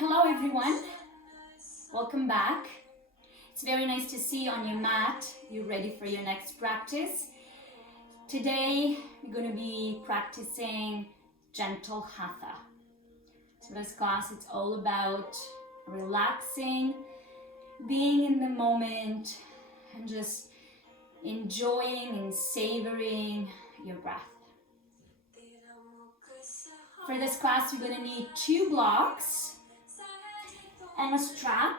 Hello everyone, welcome back. It's very nice to see you on your mat. You're ready for your next practice. Today we're going to be practicing Gentle Hatha. So this class, it's all about relaxing, being in the moment, and just enjoying and savoring your breath. For this class, you're going to need 2 blocks and a strap,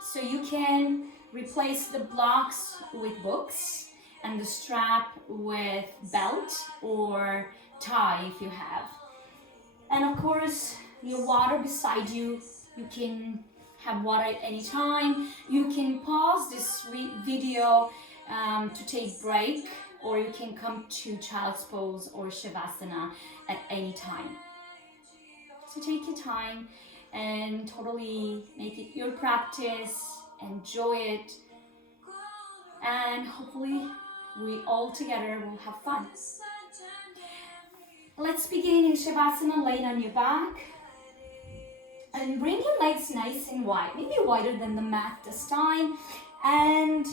so you can replace the blocks with books and the strap with belt or tie if you have. And of course, your water beside you. You can have water at any time. You can pause this video to take break, or you can come to child's pose or shavasana at any time. So take your time and totally make it your practice, enjoy it, and hopefully we all together will have fun. Let's begin in Shavasana, laying on your back, and bring your legs nice and wide, maybe wider than the mat this time, and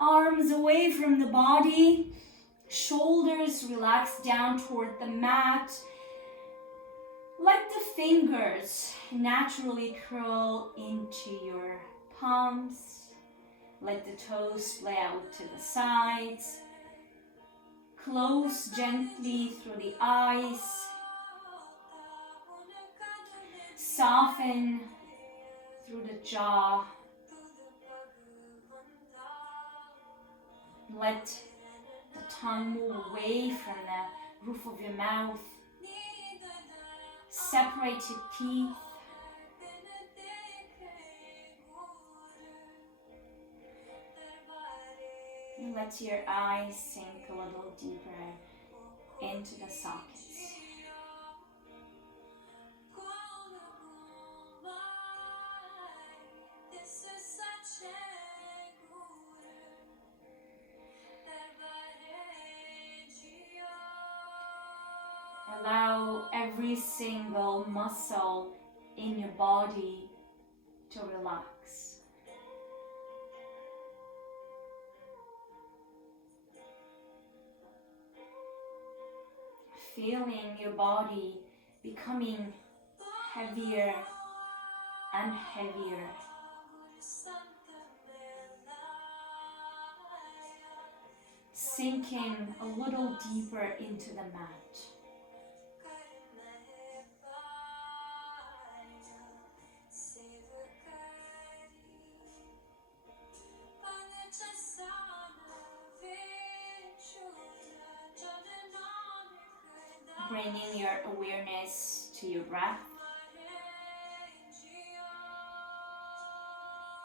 arms away from the body, shoulders relax down toward the mat. Let the fingers naturally curl into your palms. Let the toes splay out to the sides. Close gently through the eyes. Soften through the jaw. Let the tongue move away from the roof of your mouth. Separate your teeth. And let your eyes sink a little deeper into the sockets. Allow every single muscle in your body to relax. Feeling your body becoming heavier and heavier. Sinking a little deeper into the mat. Bringing your awareness to your breath.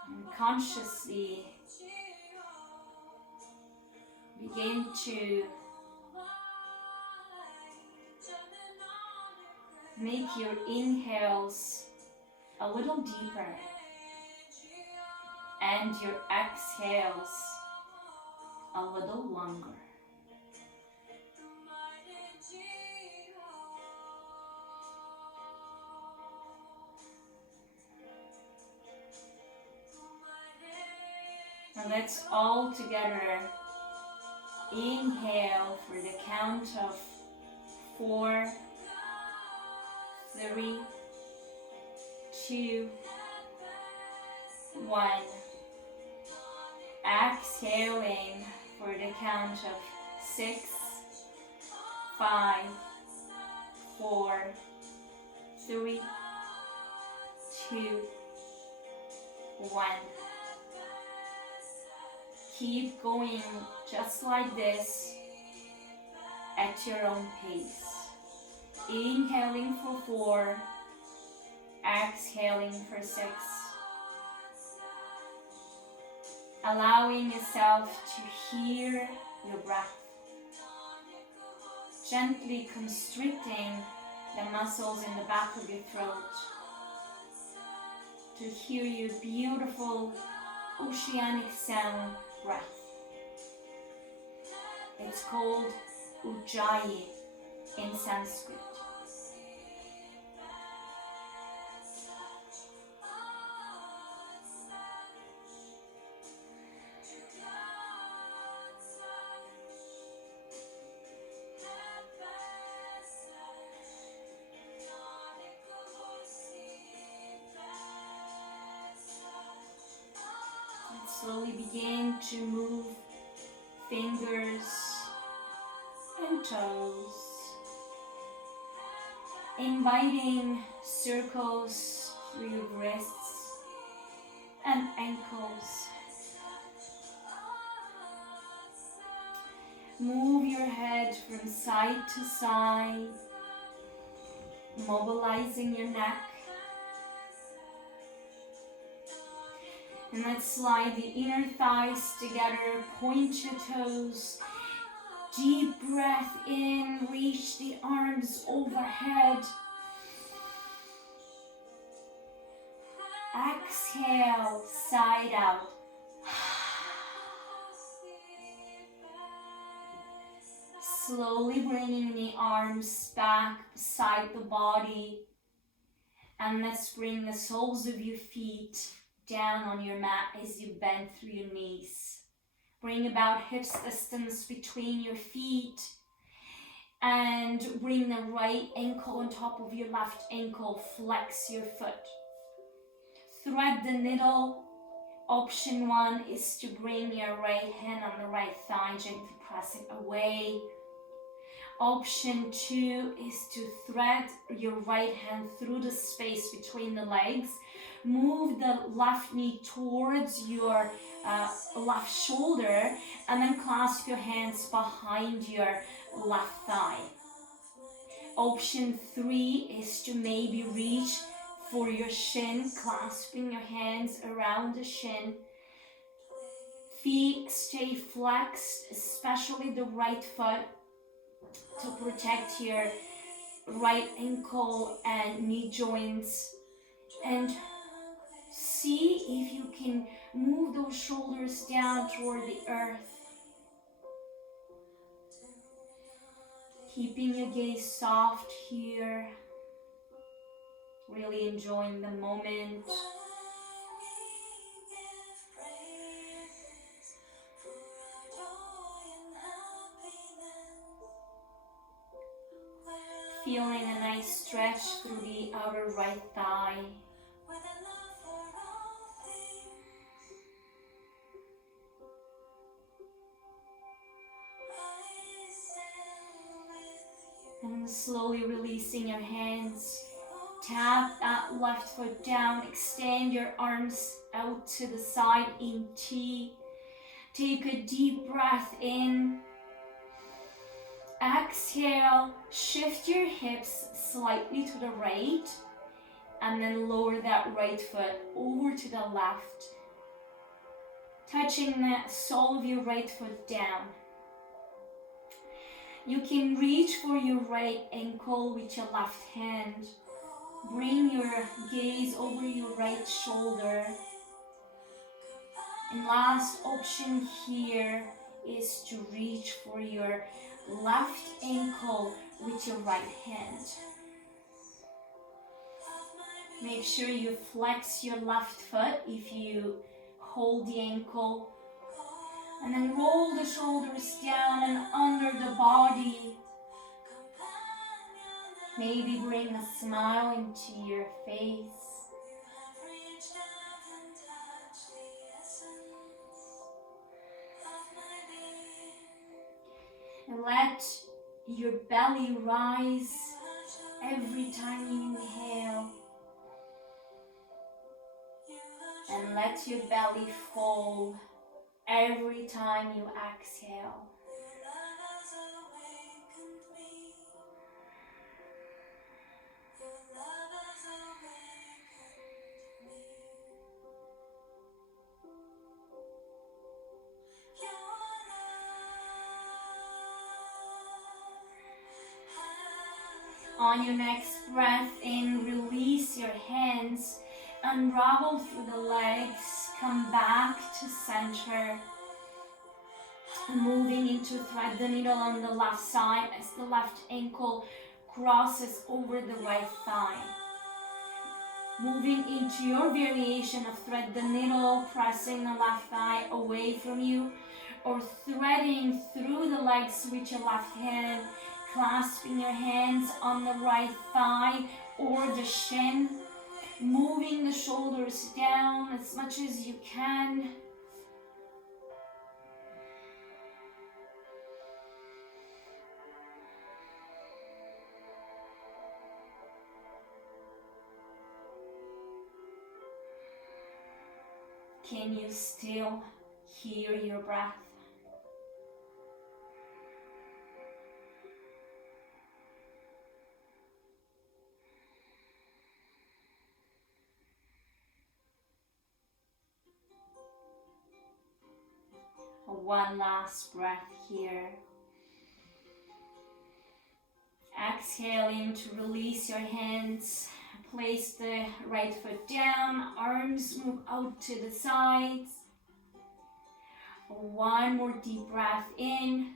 And consciously begin to make your inhales a little deeper and your exhales a little longer. And let's all together inhale for the count of 4, 3, 2, 1. Exhaling for the count of 6, 5, 4, 3, 2, 1. Keep going just like this at your own pace. Inhaling for 4, exhaling for 6. Allowing yourself to hear your breath. Gently constricting the muscles in the back of your throat to hear your beautiful oceanic sound breath. It's called Ujjayi in Sanskrit. Slowly begin to move fingers and toes, inviting circles through your wrists and ankles. Move your head from side to side, mobilizing your neck. And let's slide the inner thighs together, point your toes. Deep breath in, reach the arms overhead. Exhale, side out. Slowly bringing the arms back beside the body. And let's bring the soles of your feet down on your mat as you bend through your knees. Bring about hips distance between your feet and bring the right ankle on top of your left ankle. Flex your foot. Thread the needle. Option 1 is to bring your right hand on the right thigh, gently press it away. Option 2 is to thread your right hand through the space between the legs. Move the left knee towards your left shoulder and then clasp your hands behind your left thigh. Option 3 is to maybe reach for your shin, clasping your hands around the shin. Feet stay flexed, especially the right foot, to protect your right ankle and knee joints. And see if you can move those shoulders down toward the earth. Keeping your gaze soft here. Really enjoying the moment. Feeling a nice stretch through the outer right thigh. And slowly releasing your hands. Tap that left foot down. Extend your arms out to the side in T. Take a deep breath in. Exhale, shift your hips slightly to the right and then lower that right foot over to the left, touching the sole of your right foot down. You can reach for your right ankle with your left hand. Bring your gaze over your right shoulder. And last option here is to reach for your left ankle with your right hand. Make sure you flex your left foot if you hold the ankle. And then roll the shoulders down and under the body. Maybe bring a smile into your face. And let your belly rise every time you inhale. And let your belly fall every time you exhale. On your next breath in, release your hands, unravel through the legs, come back to center. Moving into thread the needle on the left side as the left ankle crosses over the right thigh. Moving into your variation of thread the needle, pressing the left thigh away from you, or threading through the legs with your left hand, clasping your hands on the right thigh or the shin, moving the shoulders down as much as you can. Can you still hear your breath? One last breath here. Exhaling to release your hands. Place the right foot down, arms move out to the sides. One more deep breath in.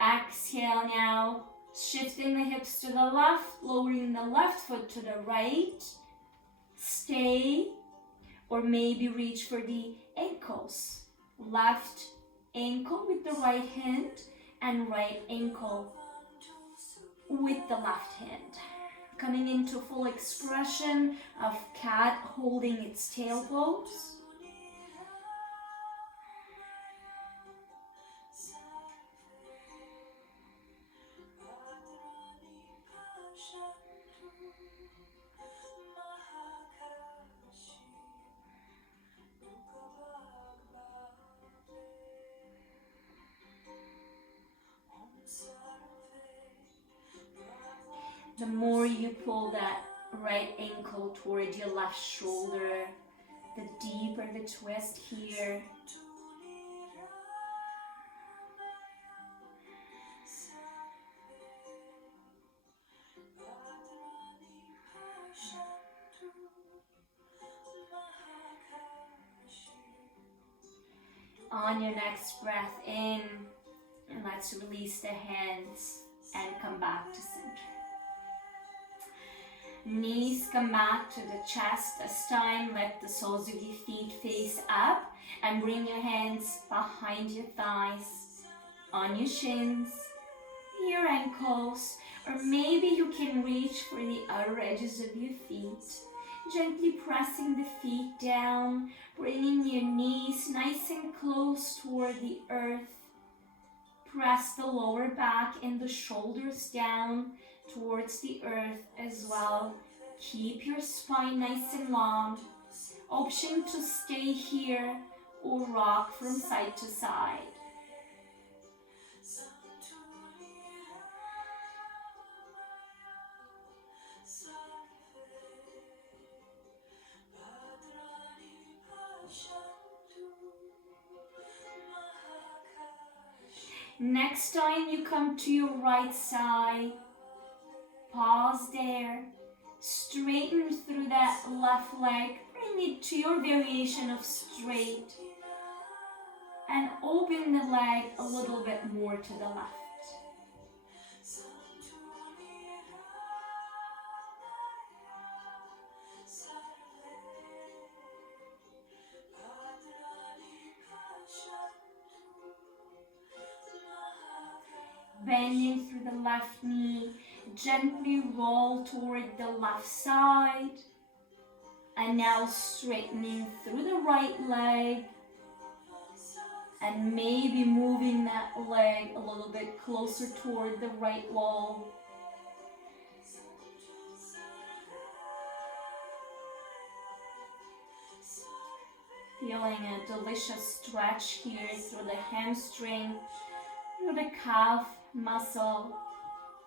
Exhale now, shifting the hips to the left, lowering the left foot to the right. Stay, or maybe reach for the ankles. Left ankle with the right hand and right ankle with the left hand. Coming into full expression of cat holding its tail pose. The more you pull that right ankle toward your left shoulder, the deeper the twist here. On your next breath in, and let's release the hands and come back to center. Knees come back to the chest. This time, let the soles of your feet face up and bring your hands behind your thighs, on your shins, your ankles, or maybe you can reach for the outer edges of your feet. Gently pressing the feet down, bringing your knees nice and close toward the earth. Press the lower back and the shoulders down towards the earth as well. Keep your spine nice and long. Option to stay here or rock from side to side. Next time you come to your right side, pause there, straighten through that left leg, bring it to your variation of straight, and open the leg a little bit more to the left. Bending through the left knee, gently roll toward the left side. And now straightening through the right leg. And maybe moving that leg a little bit closer toward the right wall. Feeling a delicious stretch here through the hamstring, through the calf muscle,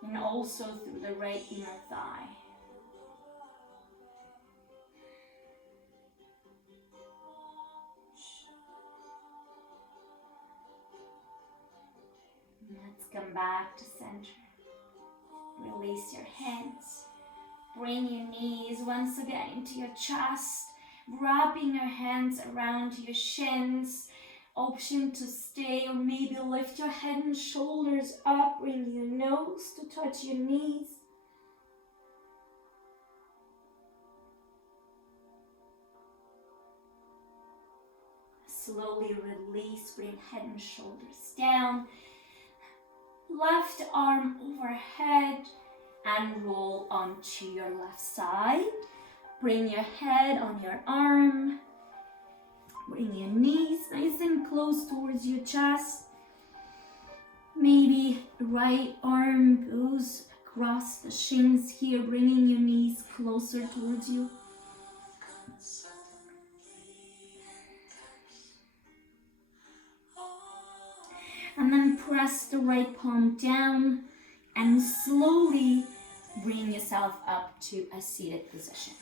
and also through the right inner thigh. Let's come back to center. Release your hands. Bring your knees once again into your chest, wrapping your hands around your shins. Option to stay or maybe lift your head and shoulders up, bring your nose to touch your knees. Slowly release, bring head and shoulders down. Left arm overhead and roll onto your left side. Bring your head on your arm. Bring your knees nice and close towards your chest. Maybe right arm goes across the shins here, bringing your knees closer towards you. press the right palm down and slowly bring yourself up to a seated position.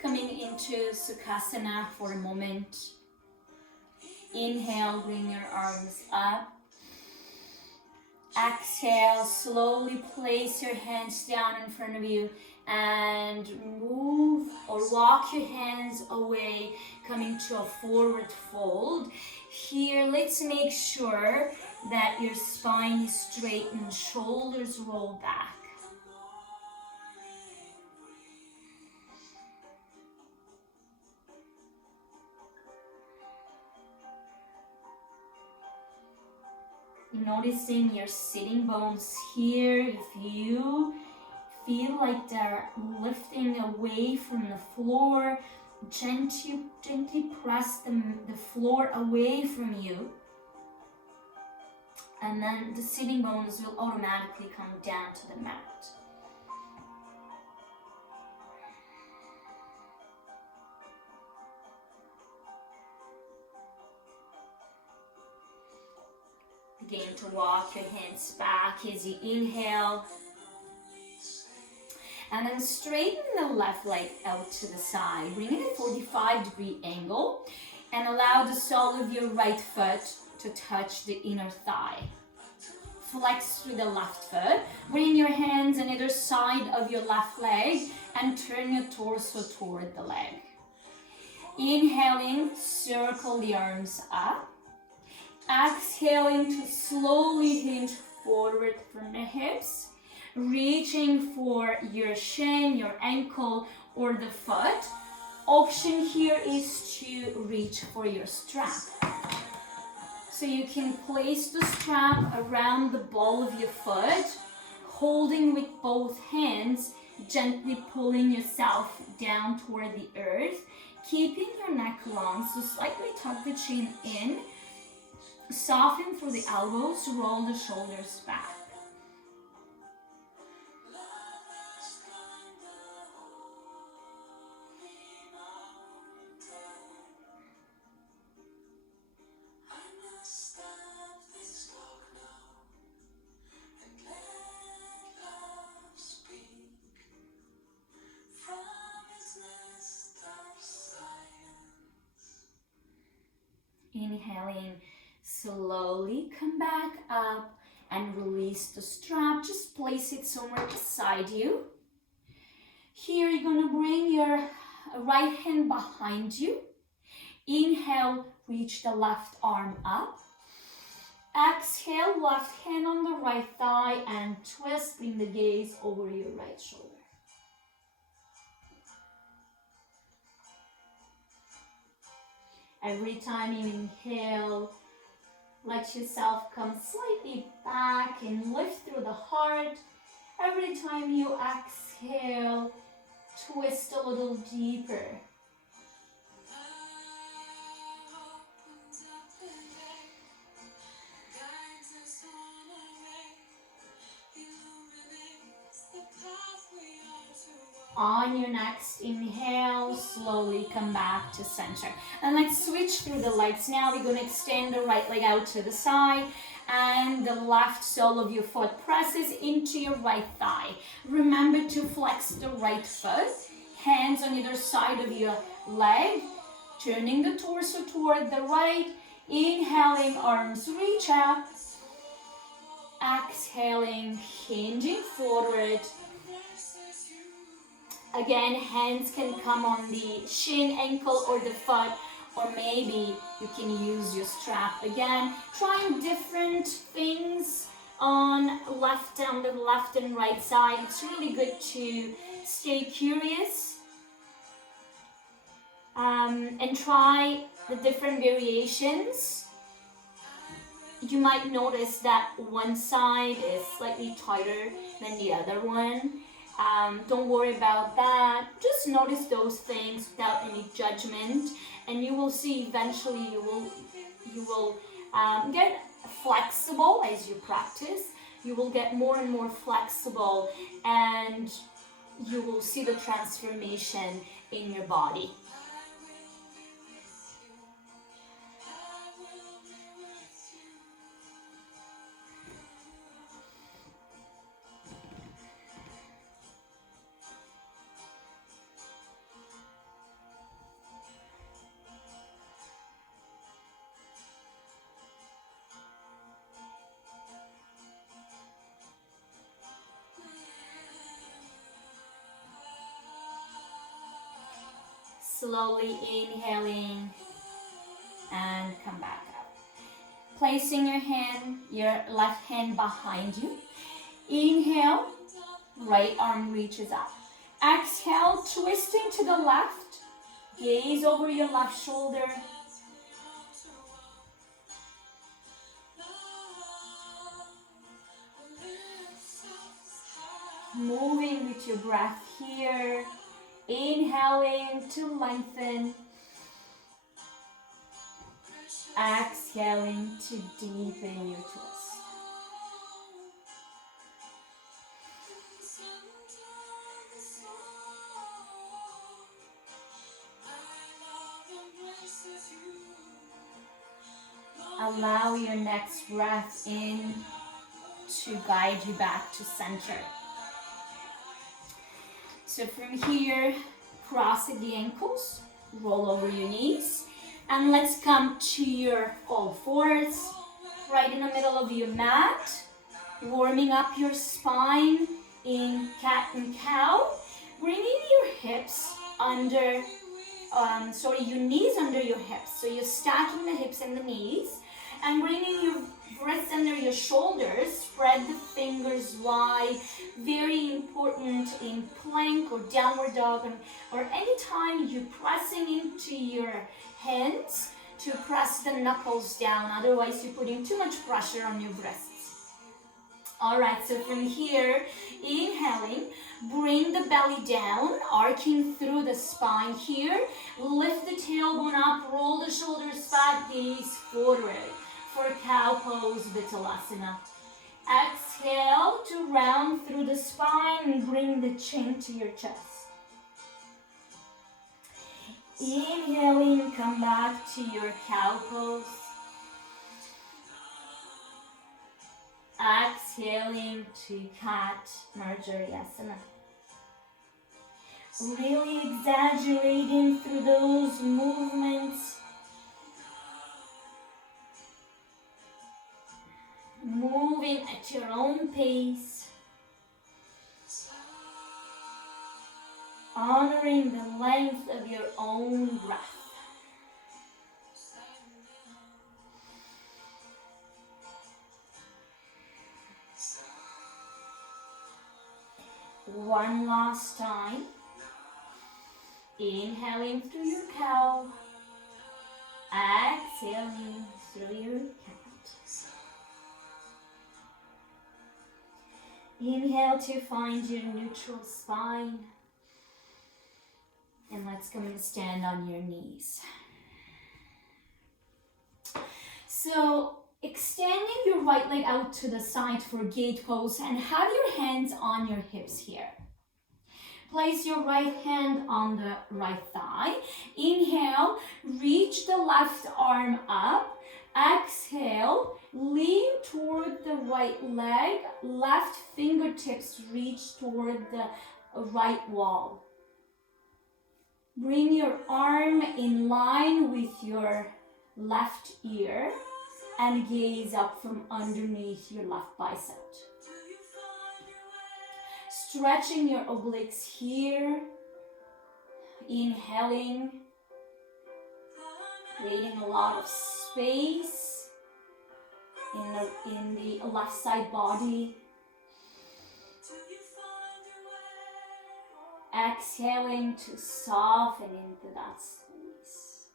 Coming into Sukhasana for a moment. Inhale, bring your arms up. Exhale, slowly place your hands down in front of you and move or walk your hands away, coming to a forward fold. Here, let's make sure that your spine is straight and shoulders roll back. Noticing your sitting bones here. If you feel like they're lifting away from the floor, gently press the floor away from you. And then the sitting bones will automatically come down to the mat. Begin to walk your hands back as you inhale. And then straighten the left leg out to the side. Bring it at a 45-degree angle. And allow the sole of your right foot to touch the inner thigh. Flex through the left foot. Bring your hands on either side of your left leg and turn your torso toward the leg. Inhaling, circle the arms up. Exhaling to slowly hinge forward from the hips. Reaching for your shin, your ankle, or the foot. Option here is to reach for your strap. So you can place the strap around the ball of your foot, holding with both hands, gently pulling yourself down toward the earth, keeping your neck long, so slightly tuck the chin in, soften through the elbows, roll the shoulders back. Inhaling, slowly come back up and release the strap. Just place it somewhere beside you. Here you're going to bring your right hand behind you. Inhale, reach the left arm up. Exhale, left hand on the right thigh and twist, bring the gaze over your right shoulder. Every time you inhale, let yourself come slightly back and lift through the heart. Every time you exhale, twist a little deeper. On your next inhale, slowly come back to center. And let's switch through the legs now. We're going to extend the right leg out to the side and the left sole of your foot presses into your right thigh. Remember to flex the right foot, hands on either side of your leg, turning the torso toward the right, inhaling, arms reach out, exhaling, hinging forward. Again, hands can come on the shin, ankle, or the foot, or maybe you can use your strap. Again, trying different things on the left and right side. It's really good to stay curious and try the different variations. You might notice that one side is slightly tighter than the other one. Don't worry about that. Just notice those things without any judgment, and you will see eventually you will get flexible as you practice. You will get more and more flexible, and you will see the transformation in your body. Slowly inhaling and come back up. Placing your left hand behind you. Inhale, right arm reaches up. Exhale, twisting to the left. Gaze over your left shoulder. Moving with your breath here. Inhaling to lengthen. Exhaling to deepen your twist. Allow your next breath in to guide you back to center. So from here, cross the ankles, roll over your knees, and let's come to your all fours, right in the middle of your mat, warming up your spine in cat and cow, bringing your hips under, your knees under your hips. So you're stacking the hips and the knees, and bringing your wrists under your shoulders, spread the fingers wide. Very important in plank or downward dog, or anytime you're pressing into your hands to press the knuckles down. Otherwise, you're putting too much pressure on your wrists. All right, so from here, inhaling, bring the belly down, arcing through the spine here. Lift the tailbone up, roll the shoulders back, gaze forward for cow pose, Vitalasana. Exhale to round through the spine and bring the chin to your chest. Inhaling, come back to your cow pose. Exhaling to cat Marjariyasana. Really exaggerating through those movements. Moving at your own pace. Honoring the length of your own breath. One last time. Inhaling through your cow. Exhaling through your cat. Inhale to find your neutral spine. And let's come and stand on your knees. So extending your right leg out to the side for gate pose and have your hands on your hips here. Place your right hand on the right thigh. Inhale, reach the left arm up. Exhale, lean toward the right leg. Left fingertips reach toward the right wall. Bring your arm in line with your left ear and gaze up from underneath your left bicep. Stretching your obliques here. Inhaling, creating a lot of space in the left side body. Exhaling to soften into that squeeze.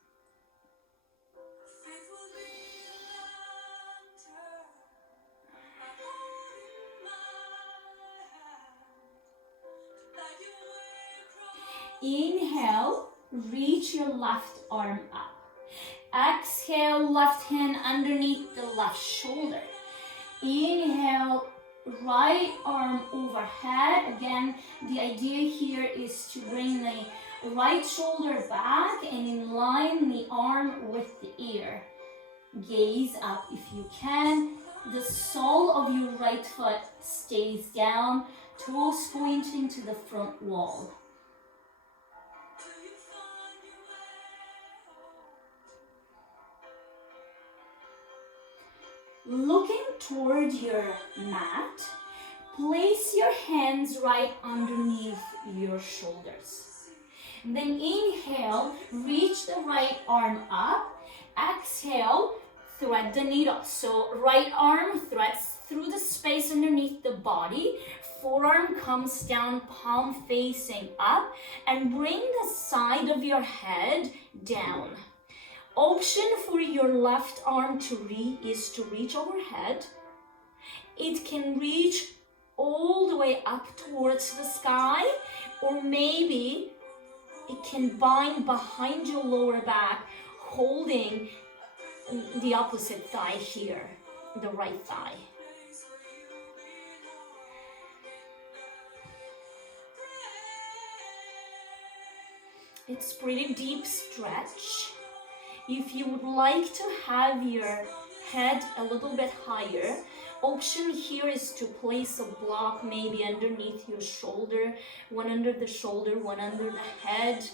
Inhale, reach your left arm up. Exhale, left hand underneath the left shoulder. Inhale, right arm overhead. Again, the idea here is to bring the right shoulder back and in line the arm with the ear. Gaze up if you can. The sole of your right foot stays down, toes pointing to the front wall. Looking toward your mat, place your hands right underneath your shoulders. Then inhale, reach the right arm up. Exhale, thread the needle. So right arm threads through the space underneath the body. Forearm comes down, palm facing up, and bring the side of your head down. Option for your left arm to reach is to reach overhead. It can reach all the way up towards the sky, or maybe it can bind behind your lower back, holding the opposite thigh here, the right thigh. It's pretty deep stretch. If you would like to have your head a little bit higher, option here is to place a block maybe underneath your shoulder, one under the shoulder, one under the head,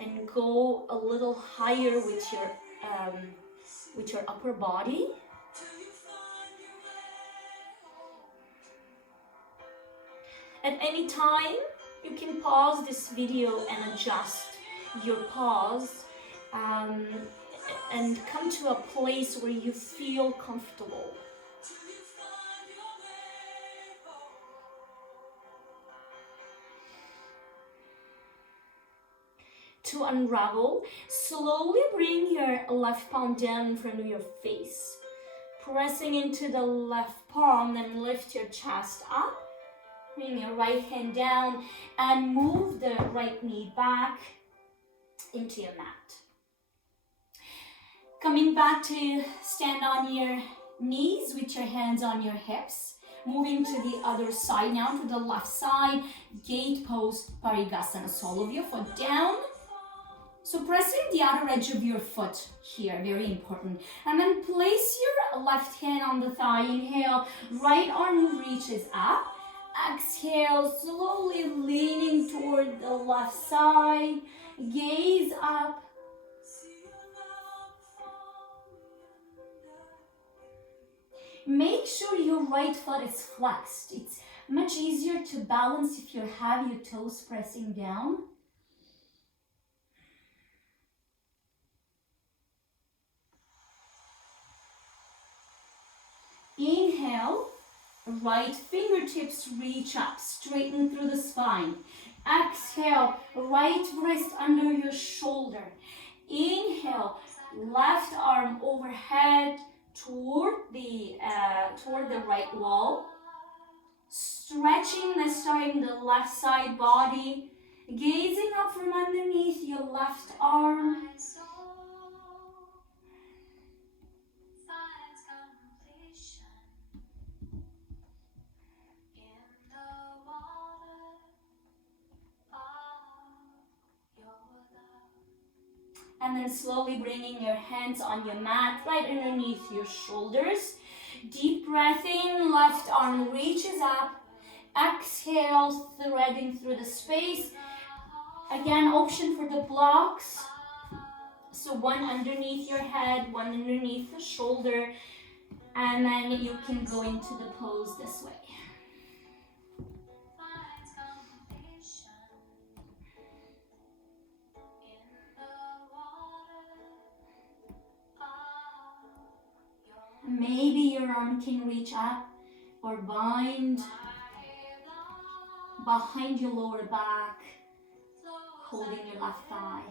and go a little higher with your upper body. At any time, you can pause this video and adjust your pause and come to a place where you feel comfortable. To unravel, slowly bring your left palm down in front of your face. Pressing into the left palm, then lift your chest up. Bring your right hand down and move the right knee back into your mat. Coming back to stand on your knees with your hands on your hips. Moving to the other side now, to the left side. Gate pose, Parigasana, sole of your foot down. So pressing the outer edge of your foot here, very important. And then place your left hand on the thigh. Inhale, right arm reaches up. Exhale, slowly leaning toward the left side. Gaze up. Make sure your right foot is flexed. It's much easier to balance if you have your toes pressing down. Inhale, right fingertips reach up, straighten through the spine. Exhale, right wrist under your shoulder. Inhale, left arm overhead toward the right wall. Stretching this time the left side body. Gazing up from underneath your left arm. And then slowly bringing your hands on your mat right underneath your shoulders. Deep breath in, left arm reaches up. Exhale, threading through the space. Again, option for the blocks. So one underneath your head, one underneath the shoulder. And then you can go into the pose this way. Maybe your arm can reach up or bind behind your lower back, holding your left thigh.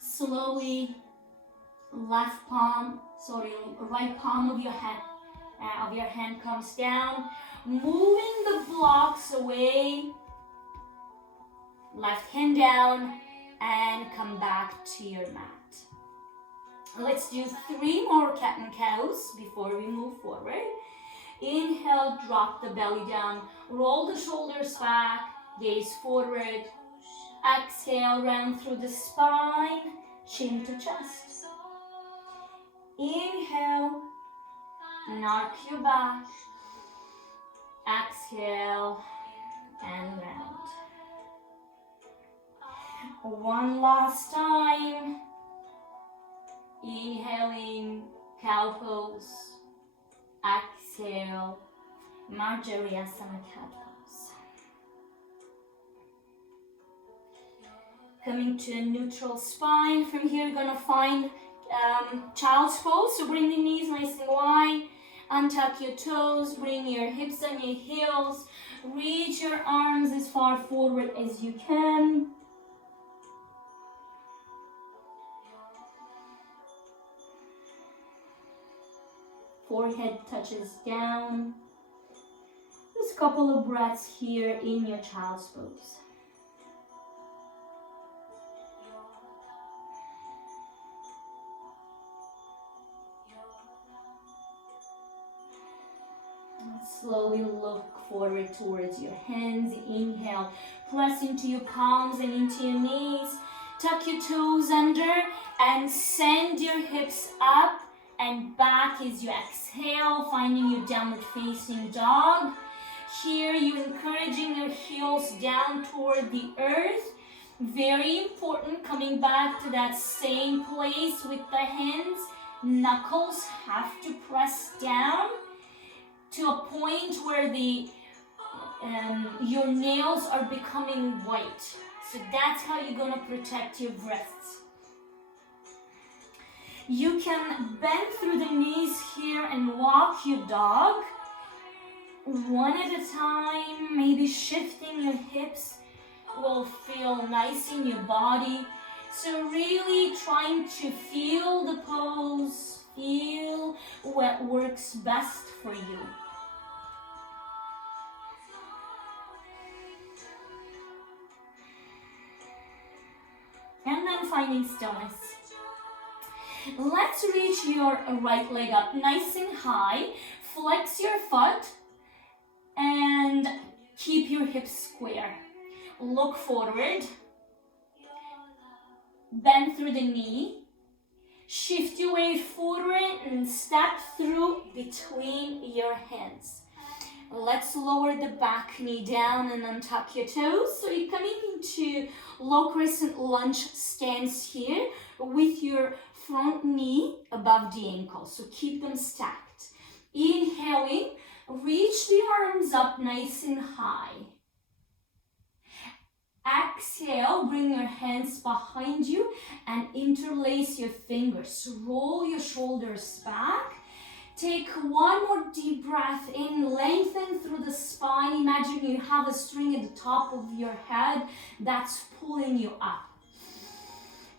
Slowly, right palm of your hand comes down, moving the blocks away. Left hand down and come back to your mat. Let's do 3 more cat and cows before we move forward. Inhale, drop the belly down, roll the shoulders back, gaze forward. Exhale, round through the spine, chin to chest. Inhale, arc your back. Exhale, and round. One last time. Inhaling, cow pose. Exhale, Marjariasana cat pose. Coming to a neutral spine. From here, you're gonna find child's pose. So bring the knees nice and wide. Untuck your toes. Bring your hips and your heels. Reach your arms as far forward as you can. Forehead touches down. Just a couple of breaths here in your child's pose. Slowly look forward towards your hands. Inhale, press into your palms and into your knees. Tuck your toes under and send your hips up and back as you exhale, finding your downward facing dog. Here you're encouraging your heels down toward the earth. Very important, coming back to that same place with the hands. Knuckles have to press down to a point where your nails are becoming white. So that's how you're gonna protect your breasts. You can bend through the knees here and walk your dog one at a time. Maybe shifting your hips will feel nice in your body. So really trying to feel the pose, feel what works best for you. And then finding stillness. Let's reach your right leg up nice and high. Flex your foot and keep your hips square. Look forward. Bend through the knee. Shift your weight forward and step through between your hands. Let's lower the back knee down and untuck your toes. So you're coming into low crescent lunge stance here with your front knee above the ankle. So keep them stacked. Inhaling, reach the arms up nice and high. Exhale, bring your hands behind you and interlace your fingers. Roll your shoulders back. Take one more deep breath in, lengthen through the spine. Imagine you have a string at the top of your head that's pulling you up.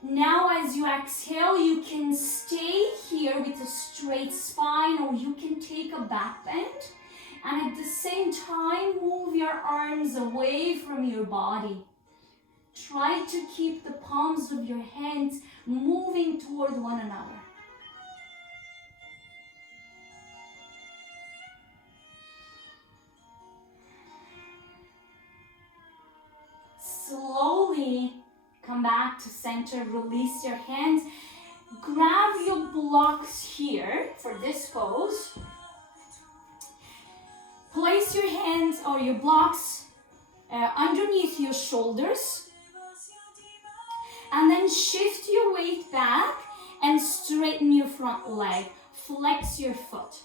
Now as you exhale, you can stay here with a straight spine, or you can take a back bend. And at the same time, move your arms away from your body. Try to keep the palms of your hands moving toward one another. Slowly come back to center, release your hands. Grab your blocks here for this pose. Place your hands or your blocks underneath your shoulders. And then shift your weight back and straighten your front leg. Flex your foot.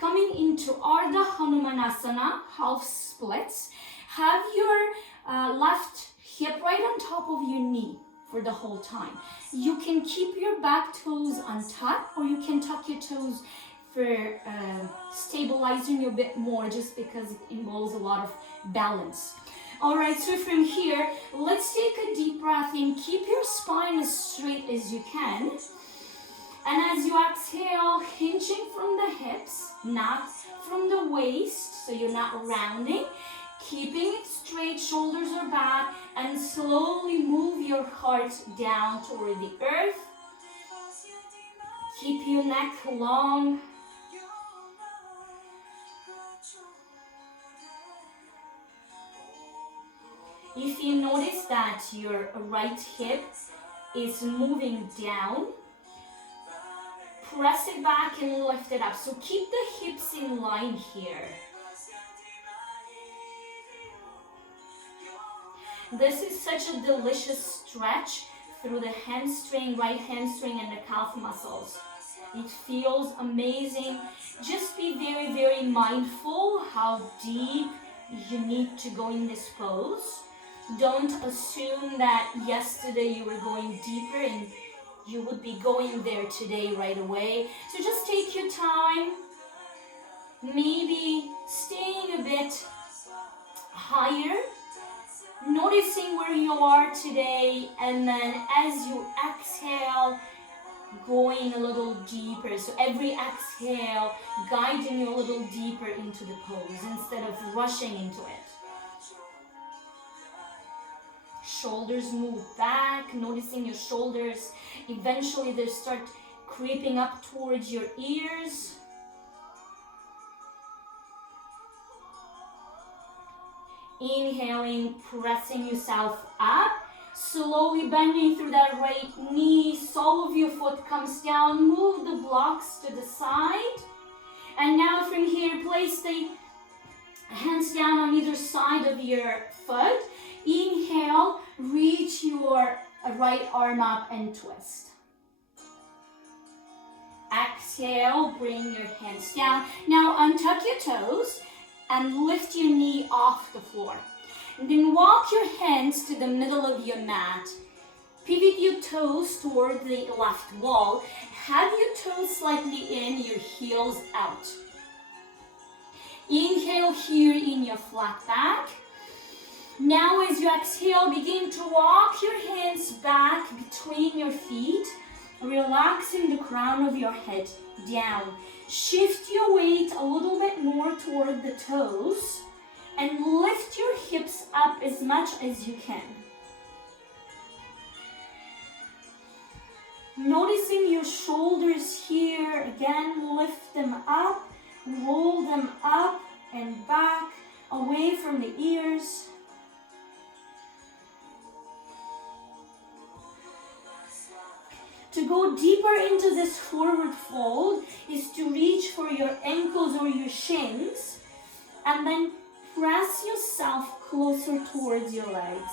Coming into Ardha Hanumanasana, half splits. Have your left hip right on top of your knee for the whole time. You can keep your back toes untucked, or you can tuck your toes for stabilizing you a bit more, just because it involves a lot of balance. All right, so from here, let's take a deep breath in. Keep your spine as straight as you can. And as you exhale, hinging from the hips, not from the waist, so you're not rounding. Keeping it straight, shoulders are back, and slowly move your heart down toward the earth. Keep your neck long. If you notice that your right hip is moving down, press it back and lift it up. So keep the hips in line here. This is such a delicious stretch through the hamstring, right hamstring, and the calf muscles. It feels amazing. Just be very, very mindful how deep you need to go in this pose. Don't assume that yesterday you were going deeper and you would be going there today right away. So just take your time, maybe staying a bit higher, noticing where you are today, and then as you exhale, going a little deeper. So every exhale guiding you a little deeper into the pose instead of rushing into it. Shoulders move back, noticing your shoulders. Eventually they start creeping up towards your ears. Inhaling, pressing yourself up. Slowly bending through that right knee. Sole of your foot comes down. Move the blocks to the side. And now from here, place the hands down on either side of your foot. Inhale, reach your right arm up and twist. Exhale, bring your hands down. Now untuck your toes and lift your knee off the floor. And then walk your hands to the middle of your mat. Pivot your toes toward the left wall. Have your toes slightly in, your heels out. Inhale here in your flat back. Now as you exhale, begin to walk your hands back between your feet, relaxing the crown of your head down. Shift your weight a little bit more toward the toes and lift your hips up as much as you can. Noticing your shoulders here, again, lift them up, roll them up and back, away from the ears. To go deeper into this forward fold is to reach for your ankles or your shins and then press yourself closer towards your legs.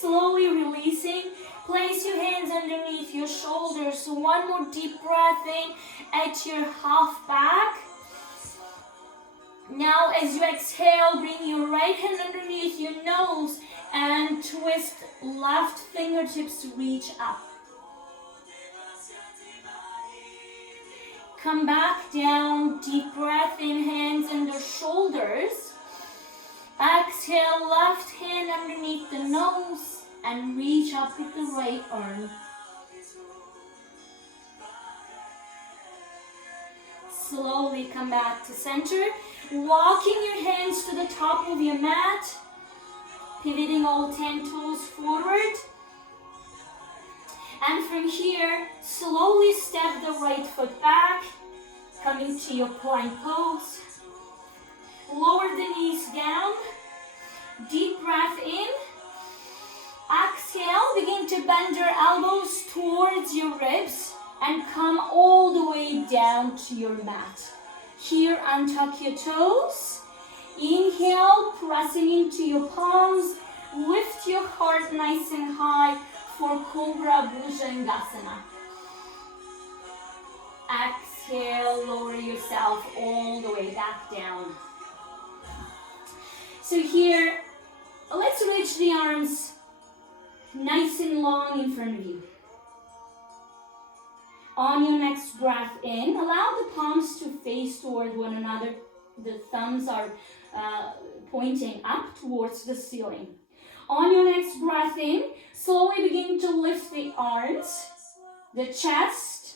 Slowly releasing. Place your hands underneath your shoulders. So one more deep breath in at your half back. Now as you exhale, bring your right hand underneath your nose and twist left fingertips to reach up. Come back down, deep breath in, hands under shoulders. Exhale, left hand underneath the nose and reach up with the right arm. Slowly come back to center. Walking your hands to the top of your mat. Pivoting all 10 toes forward. And from here, slowly step the right foot back. Coming to your plank pose. Lower the knees down. Deep breath in. Exhale, begin to bend your elbows towards your ribs and come all the way down to your mat. Here, untuck your toes. Inhale, pressing into your palms. Lift your heart nice and high for Cobra Bhujangasana. Exhale, lower yourself all the way back down. So here, let's reach the arms nice and long in front of you. On your next breath in, allow the palms to face toward one another. The thumbs are pointing up towards the ceiling. On your next breath in, slowly begin to lift the arms, the chest,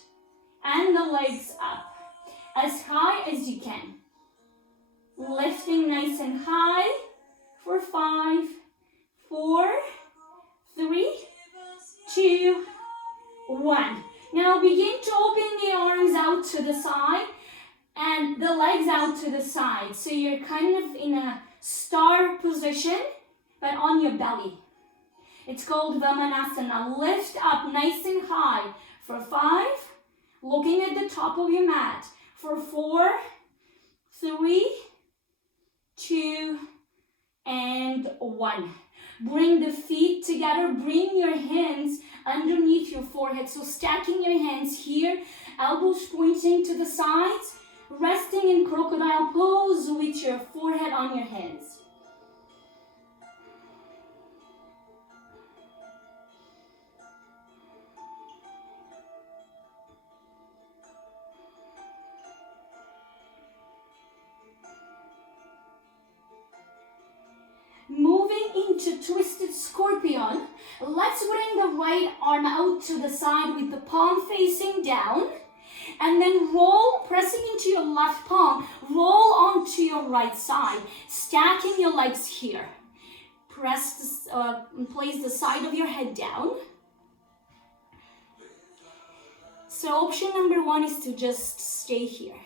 and the legs up as high as you can. Lifting nice and high for 5, 4, 3, 2, 1. Now begin to open the arms out to the side and and the legs out to the side. So you're kind of in a star position, but on your belly. It's called Vamanasana. Lift up nice and high for 5, looking at the top of your mat. For 4, 3, 2, and 1. Bring the feet together. Bring your hands underneath your forehead. So stacking your hands here, elbows pointing to the sides, resting in crocodile pose with your forehead on your hands. Moving into twisted scorpion, let's bring the right arm out to the side with the palm facing down, and then roll, pressing into your left palm, roll onto your right side, stacking your legs here. Place the side of your head down. So option number 1 is to just stay here.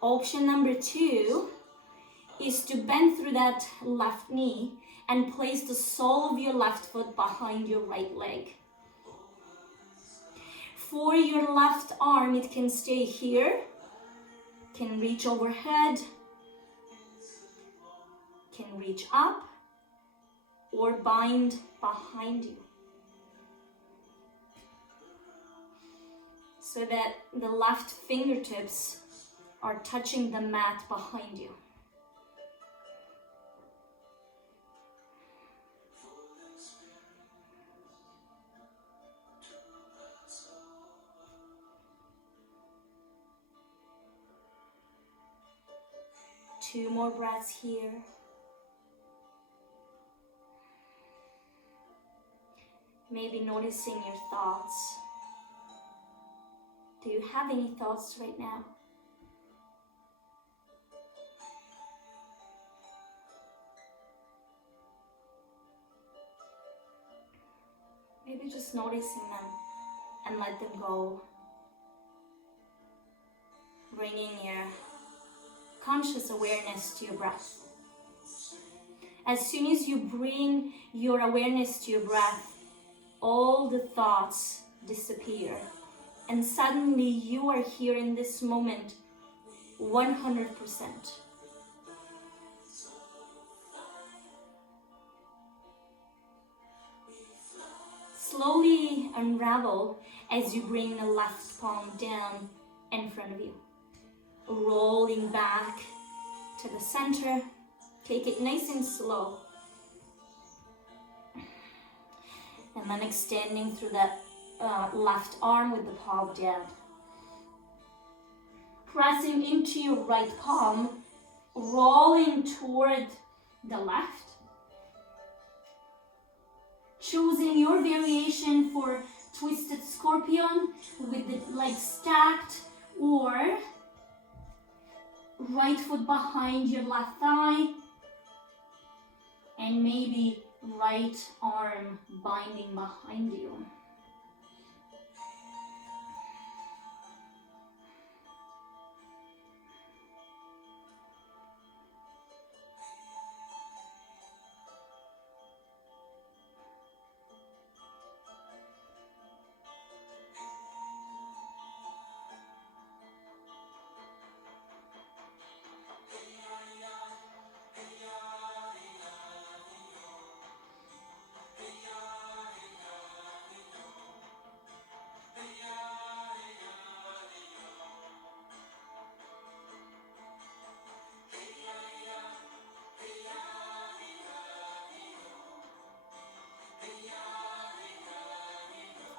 Option number 2 is to bend through that left knee and place the sole of your left foot behind your right leg. For your left arm, it can stay here, can reach overhead, can reach up, or bind behind you. So that the left fingertips are touching the mat behind you. Two more breaths here. Maybe noticing your thoughts. Do you have any thoughts right now? Maybe just noticing them and let them go. Bringing your conscious awareness to your breath. As soon as you bring your awareness to your breath, all the thoughts disappear. And suddenly you are here in this moment 100%. Slowly unravel as you bring the left palm down in front of you. Rolling back to the center. Take it nice and slow. And then extending through that left arm with the palm down. Pressing into your right palm, rolling toward the left. Choosing your variation for twisted scorpion with the legs stacked, or right foot behind your left thigh, and maybe right arm binding behind you.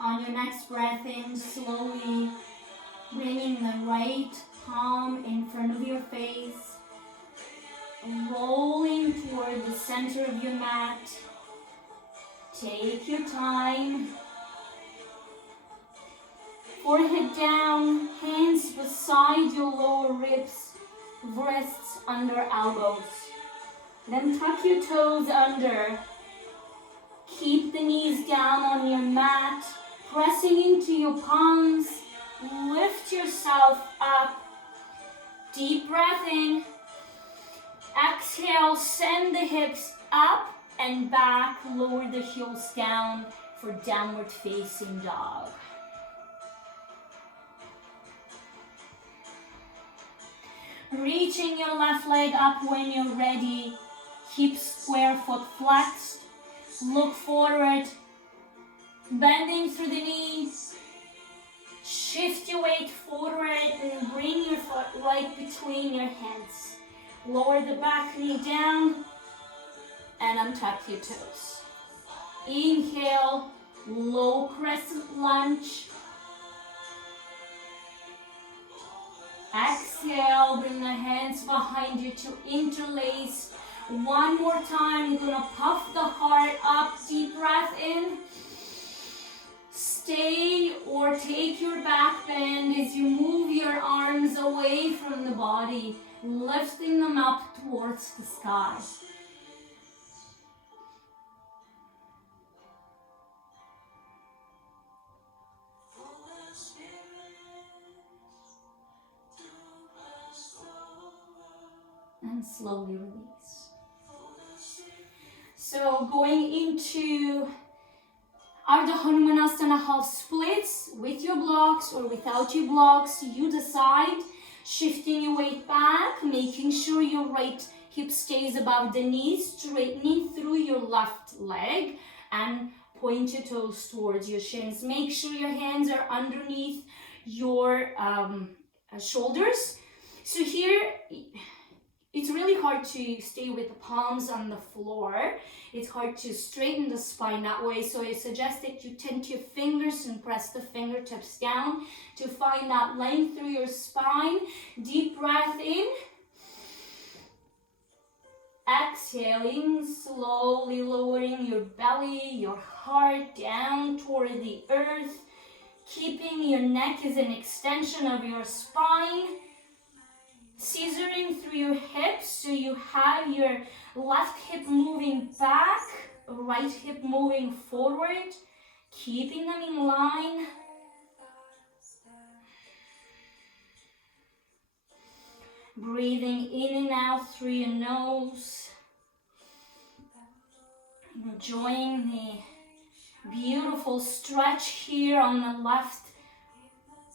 On your next breath in, slowly bringing the right palm in front of your face, rolling toward the center of your mat. Take your time. Forehead down, hands beside your lower ribs, wrists under elbows. Then tuck your toes under. Keep the knees down on your mat, pressing into your palms, Lift yourself up. Deep breath in. Exhale, send the hips up and back. Lower the heels down for downward facing dog. Reaching your left leg up when you're ready. Hips square, foot flexed. Look forward. Bending through the knees. Shift your weight forward and bring your foot right between your hands. Lower the back knee down and untuck your toes. Inhale, low crescent lunge. Exhale, bring the hands behind you to interlace. One more time, you're gonna puff the heart up, deep breath in. Stay or take your back bend as you move your arms away from the body, lifting them up towards the sky. And slowly release. So going into Ardha Hanumanasana half splits with your blocks or without your blocks, you decide. Shifting your weight back, making sure your right hip stays above the knees, straightening through your left leg and point your toes towards your shins. Make sure your hands are underneath your shoulders. So here, it's really hard to stay with the palms on the floor. It's hard to straighten the spine that way. So I suggest that you tend your fingers and press the fingertips down to find that length through your spine. Deep breath in. Exhaling, slowly lowering your belly, your heart down toward the earth. Keeping your neck as an extension of your spine. Scissoring through your hips so you have your left hip moving back, right hip moving forward, keeping them in line. Breathing in and out through your nose. Enjoying the beautiful stretch here on the left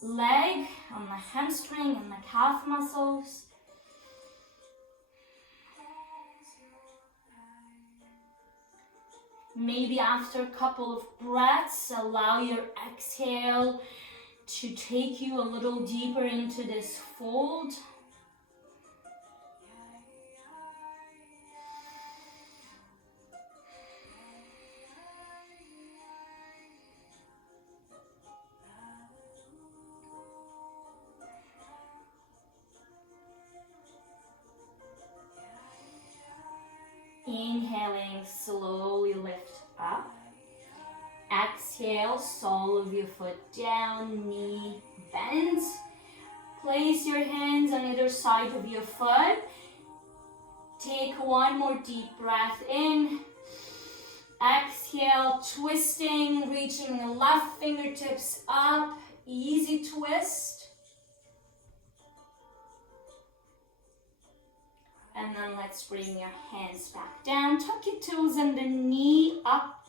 leg, on the hamstring and the calf muscles. Maybe after a couple of breaths, allow your exhale to take you a little deeper into this fold. Inhaling, slowly lift up. Exhale, sole of your foot down, knee bends. Place your hands on either side of your foot. Take one more deep breath in. Exhale, twisting, reaching the left fingertips up. Easy twist. And then let's bring your hands back down. Tuck your toes and the knee up.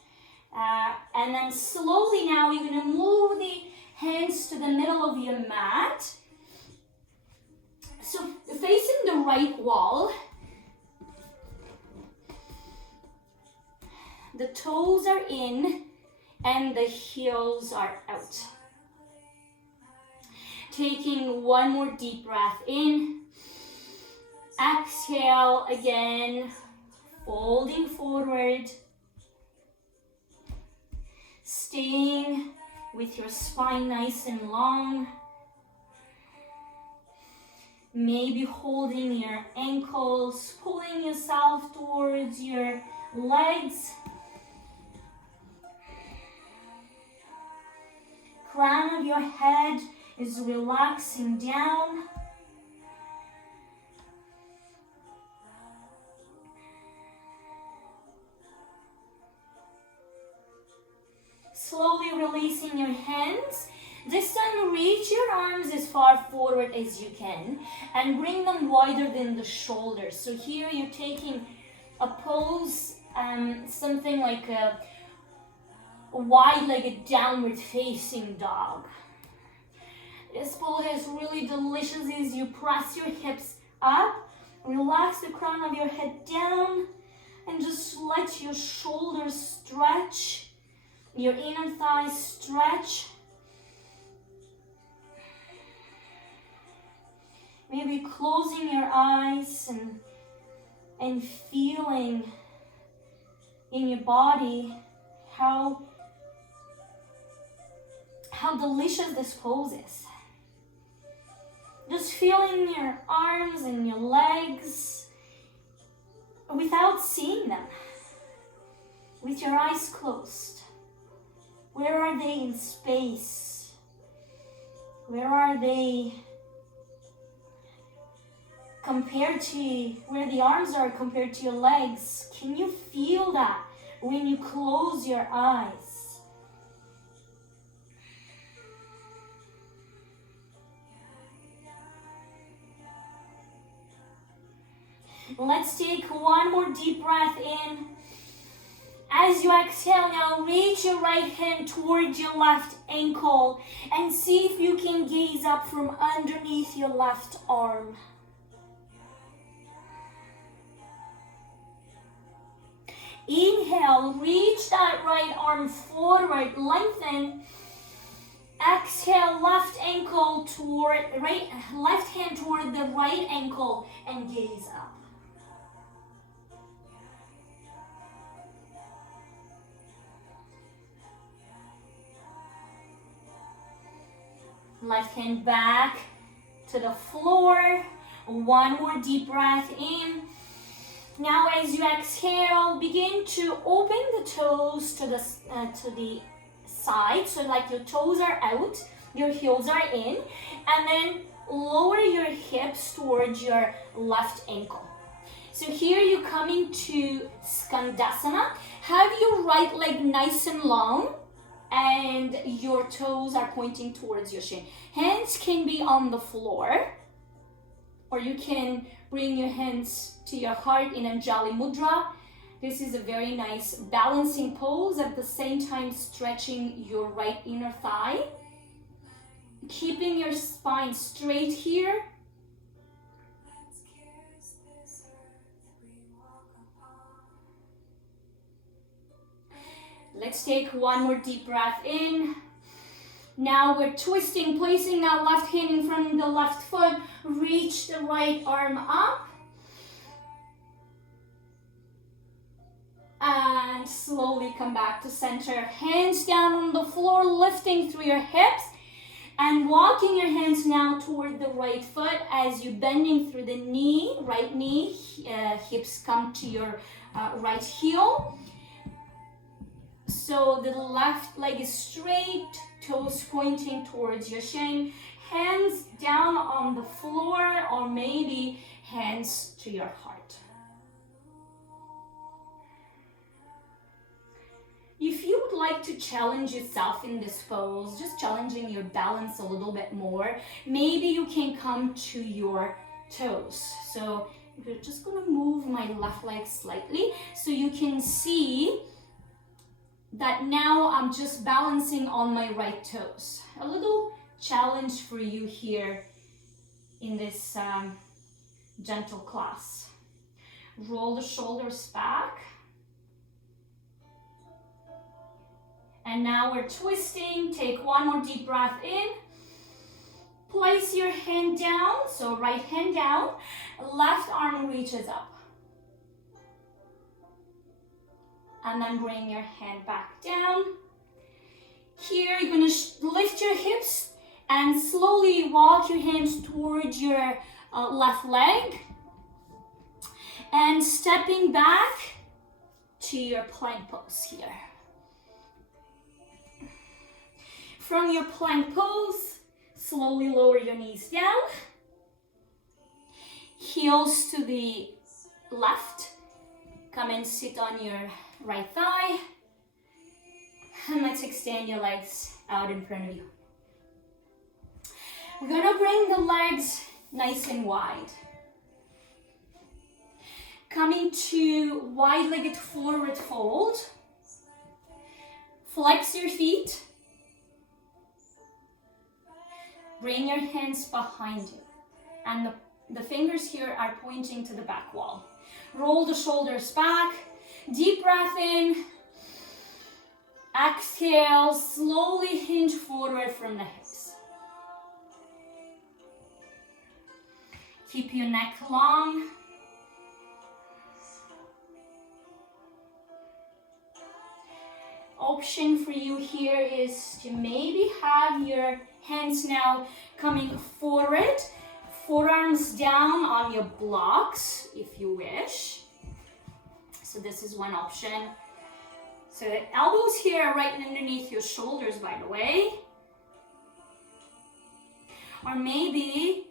And then slowly now you're going to move the hands to the middle of your mat. So facing the right wall. The toes are in and the heels are out. Taking one more deep breath in. Exhale again, folding forward. Staying with your spine nice and long. Maybe holding your ankles, pulling yourself towards your legs. Crown of your head is relaxing down. Slowly releasing your hands. This time reach your arms as far forward as you can and bring them wider than the shoulders. So here you're taking a pose, something like a wide-legged downward facing dog. This pose is really delicious as you press your hips up, relax the crown of your head down, and just let your shoulders stretch, your inner thighs stretch. Maybe closing your eyes and feeling in your body how delicious this pose is. Just feeling your arms and your legs without seeing them, with your eyes closed. Where are they in space? Where are they compared to where the arms are compared to your legs? Can you feel that when you close your eyes? Let's take one more deep breath in. As you exhale now, reach your right hand towards your left ankle and see if you can gaze up from underneath your left arm. Inhale, reach that right arm forward, lengthen. Exhale, left ankle toward left hand toward the right ankle and gaze up. Left hand back to the floor. One more deep breath in. Now as you exhale, begin to open the toes to the side. So like your toes are out, your heels are in. And then lower your hips towards your left ankle. So here you're coming to Skandasana. Have your right leg nice and long, and your toes are pointing towards your shin. Hands can be on the floor, or you can bring your hands to your heart in Anjali Mudra. This is a very nice balancing pose, at the same time stretching your right inner thigh. Keeping your spine straight here. Let's take one more deep breath in. Now we're twisting, placing that left hand in front of the left foot. Reach the right arm up. And slowly come back to center. Hands down on the floor, lifting through your hips. And walking your hands now toward the right foot as you're bending through the knee, right knee. Hips come to your right heel. So the left leg is straight, toes pointing towards your shin, hands down on the floor, or maybe hands to your heart. If you would like to challenge yourself in this pose, just challenging your balance a little bit more, maybe you can come to your toes. So we're just gonna move my left leg slightly so you can see that now I'm just balancing on my right toes. A little challenge for you here in this gentle class. Roll the shoulders back. And now we're twisting. Take one more deep breath in. Place your hand down, so right hand down, left arm reaches up. And then bring your hand back down. Here you're gonna lift your hips and slowly walk your hands towards your left leg. And stepping back to your plank pose here. From your plank pose, slowly lower your knees down. Heels to the left. Come and sit on your right thigh. And let's extend your legs out in front of you. We're gonna bring the legs nice and wide. Coming to wide-legged forward fold. Flex your feet. Bring your hands behind you. And the fingers here are pointing to the back wall. Roll the shoulders back. Deep breath in. Exhale, slowly hinge forward from the hips. Keep your neck long. Option for you here is to maybe have your hands now coming forward, forearms down on your blocks if you wish. So this is one option. So the elbows here are right underneath your shoulders, by the way. Or maybe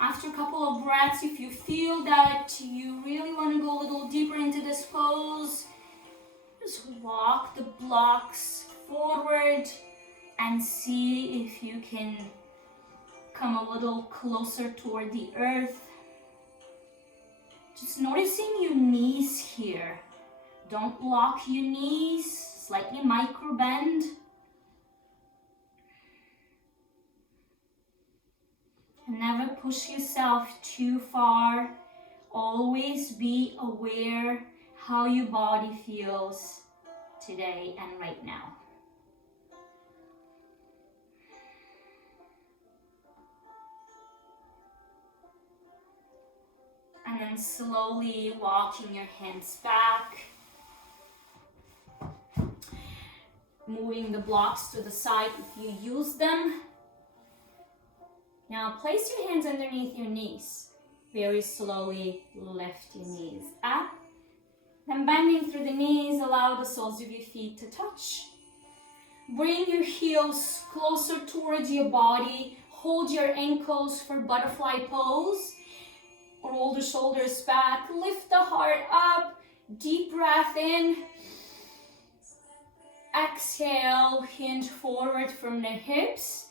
after a couple of breaths, if you feel that you really want to go a little deeper into this pose, just walk the blocks forward and see if you can come a little closer toward the earth. Just noticing your knees here. Don't lock your knees, slightly micro bend. And never push yourself too far. Always be aware how your body feels today and right now. And then slowly walking your hands back. Moving the blocks to the side if you use them. Now place your hands underneath your knees. Very slowly lift your knees up. Then bending through the knees, allow the soles of your feet to touch. Bring your heels closer towards your body. Hold your ankles for butterfly pose. Roll the shoulders back. Lift the heart up. Deep breath in. Exhale, hinge forward from the hips.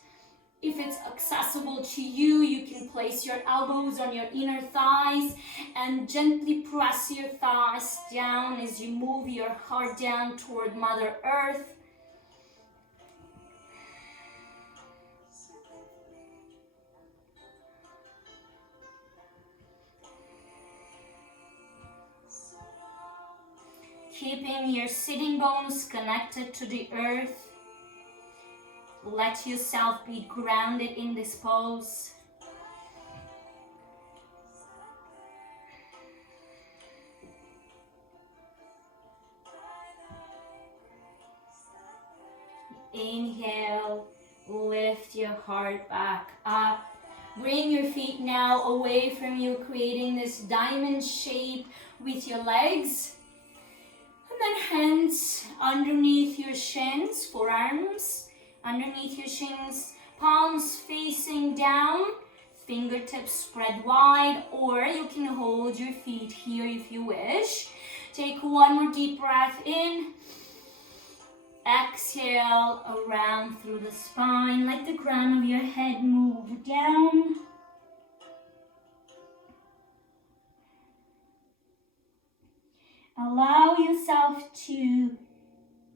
If it's accessible to you, you can place your elbows on your inner thighs and gently press your thighs down as you move your heart down toward Mother Earth. Keeping your sitting bones connected to the earth. Let yourself be grounded in this pose. Inhale, lift your heart back up. Bring your feet now away from you, creating this diamond shape with your legs. And then hands underneath your shins, forearms underneath your shins, palms facing down, fingertips spread wide, or you can hold your feet here if you wish. Take one more deep breath in. Exhale around through the spine. Let the crown of your head move down. Allow yourself to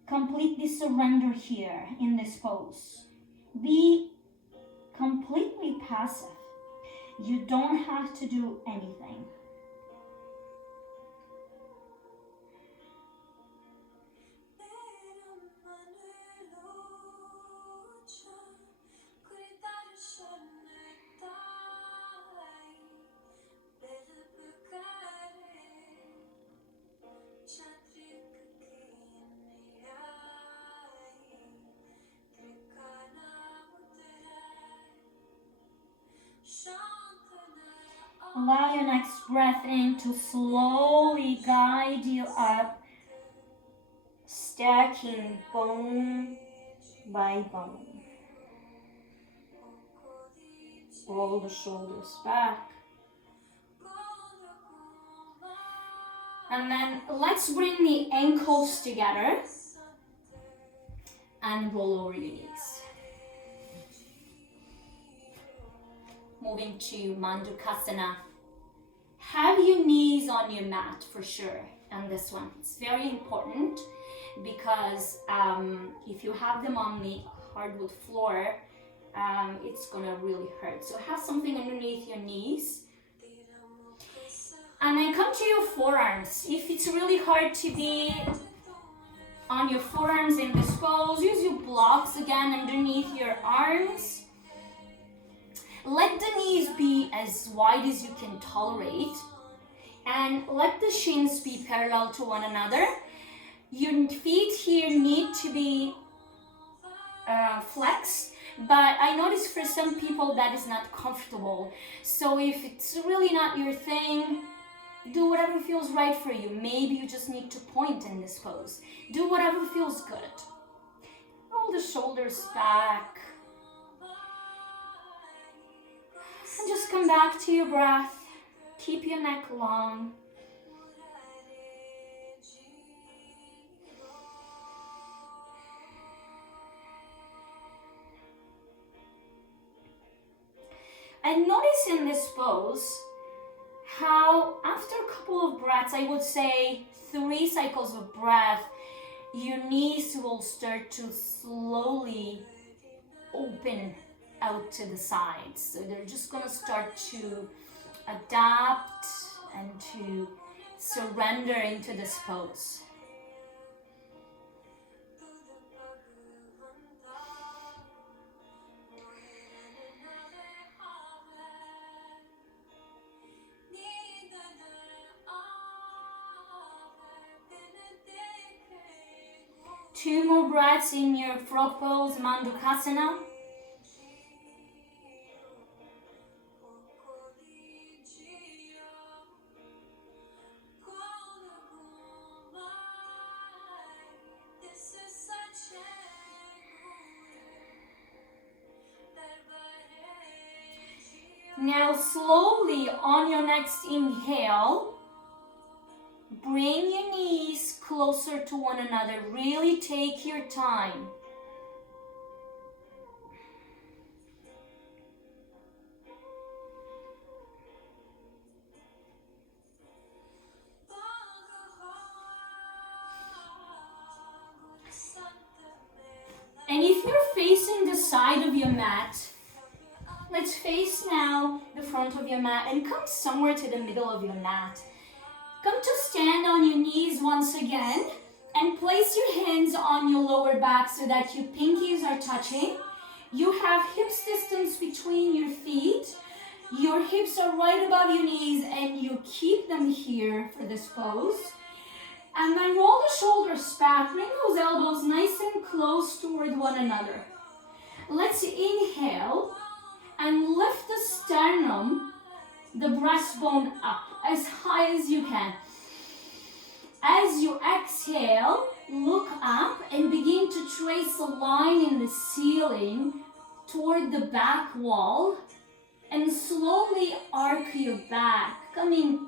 completely surrender here in this pose. Be completely passive. You don't have to do anything. Allow your next breath in to slowly guide you up, stacking bone by bone. Roll the shoulders back. And then let's bring the ankles together and roll over your knees. moving to Mandukasana. Have your knees on your mat for sure on this one. It's very important because if you have them on the hardwood floor, it's gonna really hurt. So have something underneath your knees. And then come to your forearms. If it's really hard to be on your forearms in this pose, use your blocks again underneath your arms. Let the knees be as wide as you can tolerate, and let the shins be parallel to one another. Your feet here need to be flexed, but I notice for some people that is not comfortable. So if it's really not your thing, do whatever feels right for you. Maybe you just need to point in this pose. Do whatever feels good. Roll the shoulders back. And just come back to your breath. Keep your neck long. And notice in this pose how after a couple of breaths, I would say 3 cycles of breath, your knees will start to slowly open out to the sides. So they're just going to start to adapt and to surrender into this pose. Two more breaths in your frog pose, Mandukasana. Now slowly on your next inhale, bring your knees closer to one another. Really take your time. And if you're facing the side of your mat, let's face now the front of your mat and come somewhere to the middle of your mat. Come to stand on your knees once again and place your hands on your lower back so that your pinkies are touching. You have hips distance between your feet. Your hips are right above your knees and you keep them here for this pose. And then roll the shoulders back. Bring those elbows nice and close toward one another. Let's inhale and lift the sternum, the breastbone up as high as you can. As you exhale, look up and begin to trace a line in the ceiling toward the back wall and slowly arc your back, coming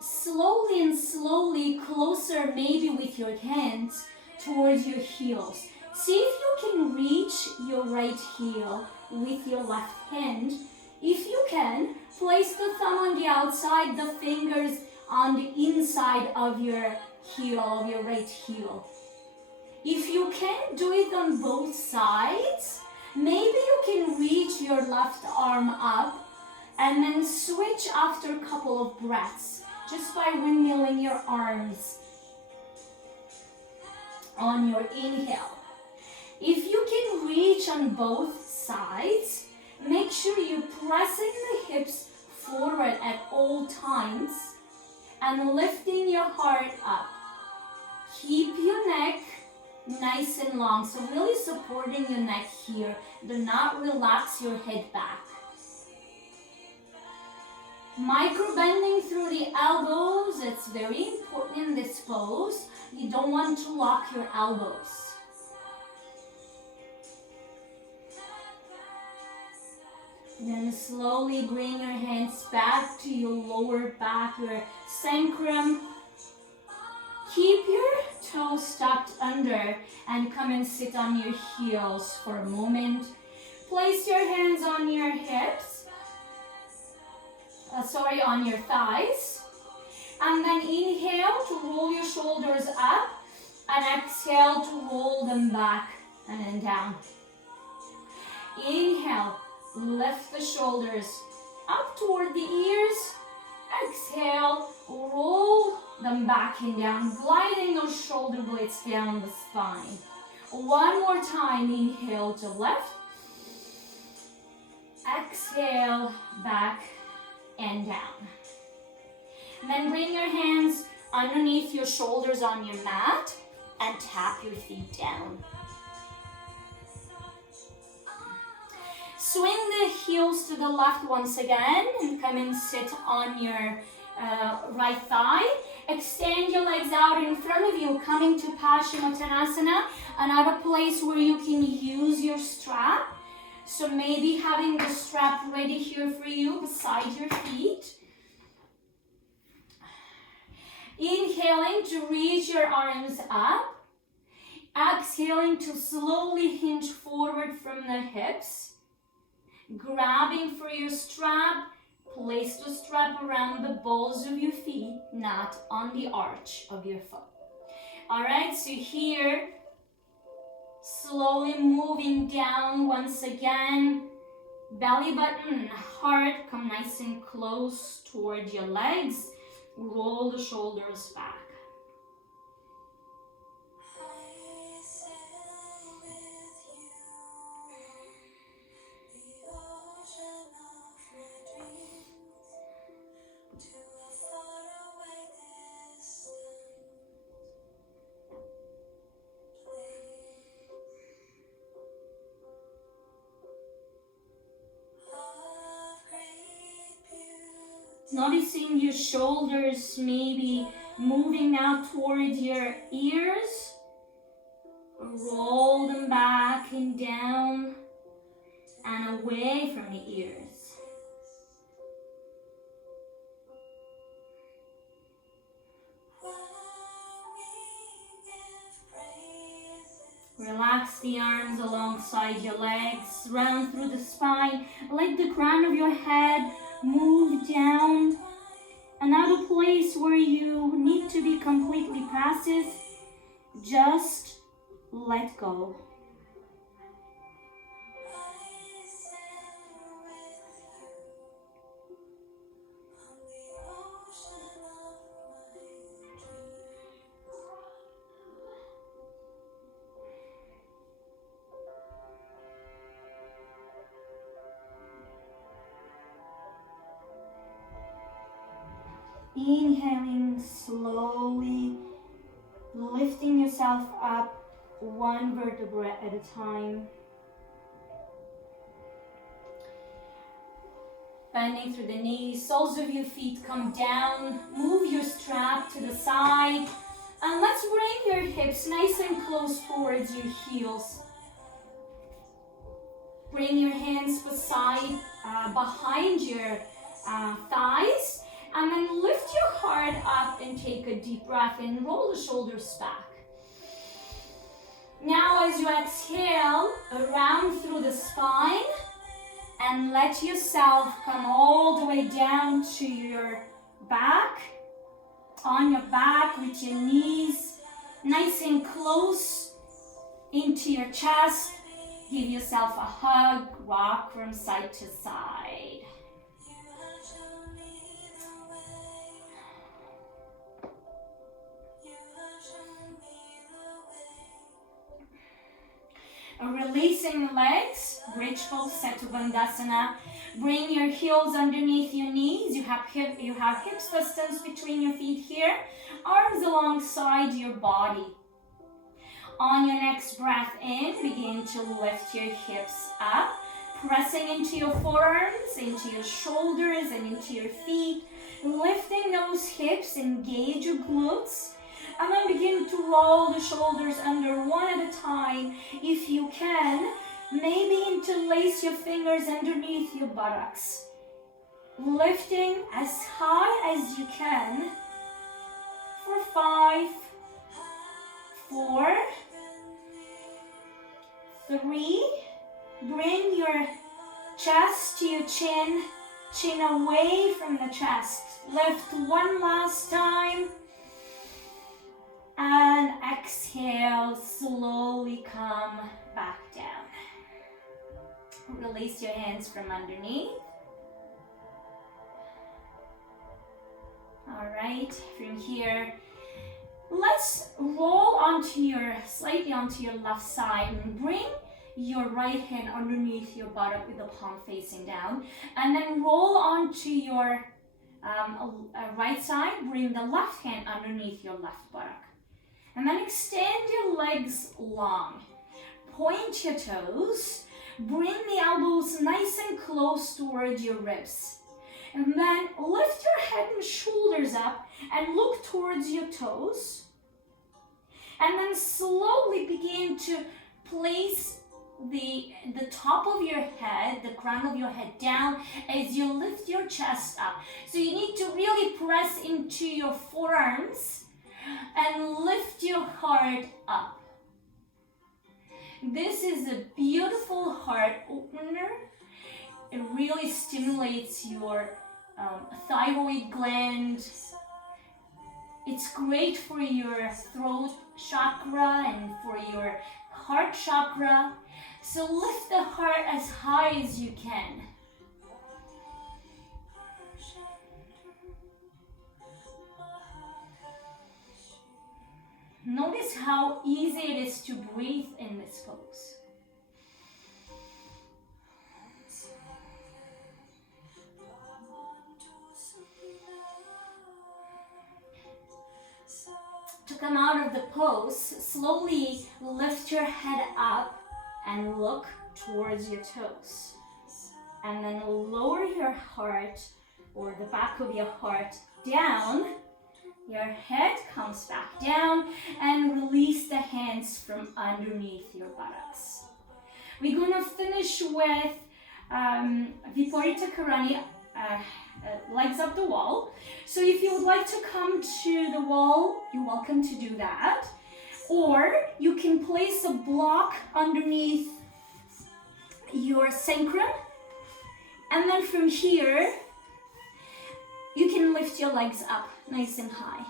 slowly and slowly closer, maybe with your hands towards your heels. See if you can reach your right heel with your left hand. If you can, place the thumb on the outside, the fingers on the inside of your heel, of your right heel. If you can't do it on both sides, maybe you can reach your left arm up and then switch after a couple of breaths, just by windmilling your arms on your inhale. If you can reach on both sides, make sure you're pressing the hips forward at all times and lifting your heart up. Keep your neck nice and long, so really supporting your neck here. Do not relax your head back. Micro bending through the elbows, it's very important in this pose. You don't want to lock your elbows. Then slowly bring your hands back to your lower back, your sacrum. Keep your toes tucked under and come and sit on your heels for a moment. Place your hands on your hips, on your thighs. And then inhale to roll your shoulders up and exhale to roll them back and then down. Inhale, lift the shoulders up toward the ears. Exhale, roll them back and down, gliding those shoulder blades down the spine. One more time, inhale to lift. Exhale, back and down. And then bring your hands underneath your shoulders on your mat and tap your feet down. Swing the heels to the left once again and come and sit on your right thigh. Extend your legs out in front of you, coming to Paschimottanasana, another place where you can use your strap. So maybe having the strap ready here for you beside your feet. Inhaling to reach your arms up. Exhaling to slowly hinge forward from the hips. Grabbing for your strap. Place the strap around the balls of your feet, not on the arch of your foot. Alright, so here, slowly moving down once again. Belly button, heart, come nice and close toward your legs. Roll the shoulders back. Noticing your shoulders maybe moving out toward your ears. Roll them back and down and away from the ears. Relax the arms alongside your legs, round through the spine. Let the crown of your head move down. Another place where you need to be completely passive, just let go. Inhaling slowly, lifting yourself up one vertebra at a time. Bending through the knees, soles of your feet come down, move your strap to the side, and let's bring your hips nice and close towards your heels. Bring your hands behind your thighs. And then lift your heart up and take a deep breath and roll the shoulders back. Now as you exhale, around through the spine and let yourself come all the way down to your back. On your back with your knees nice and close into your chest. Give yourself a hug, rock from side to side. Releasing the legs, bridge pose, Setu Bandhasana. Bring your heels underneath your knees. You have hips distance between your feet here. Arms alongside your body. On your next breath in, begin to lift your hips up. Pressing into your forearms, into your shoulders, and into your feet. Lifting those hips, engage your glutes. And then begin to roll the shoulders under one at a time. If you can, maybe interlace your fingers underneath your buttocks. Lifting as high as you can for 5, 4, 3, Bring your chest to your chin, chin away from the chest. Lift one last time. And exhale, slowly come back down. Release your hands from underneath. All right, from here, let's roll slightly onto your left side and bring your right hand underneath your buttock with the palm facing down. And then roll onto your right side, bring the left hand underneath your left buttock. And then extend your legs long. Point your toes. Bring the elbows nice and close towards your ribs. And then lift your head and shoulders up and look towards your toes. And then slowly begin to place the top of your head, the crown of your head down as you lift your chest up. So you need to really press into your forearms and lift your heart up. This is a beautiful heart opener. It really stimulates your thyroid gland. It's great for your throat chakra and for your heart chakra. So lift the heart as high as you can. Notice how easy it is to breathe in this pose. To come out of the pose, slowly lift your head up and look towards your toes. And then lower your heart or the back of your heart down. Your head comes back down and release the hands from underneath your buttocks. We're going to finish with Viparita Karani, legs up the wall. So if you would like to come to the wall, you're welcome to do that. Or you can place a block underneath your sacrum. And then from here, you can lift your legs up nice and high.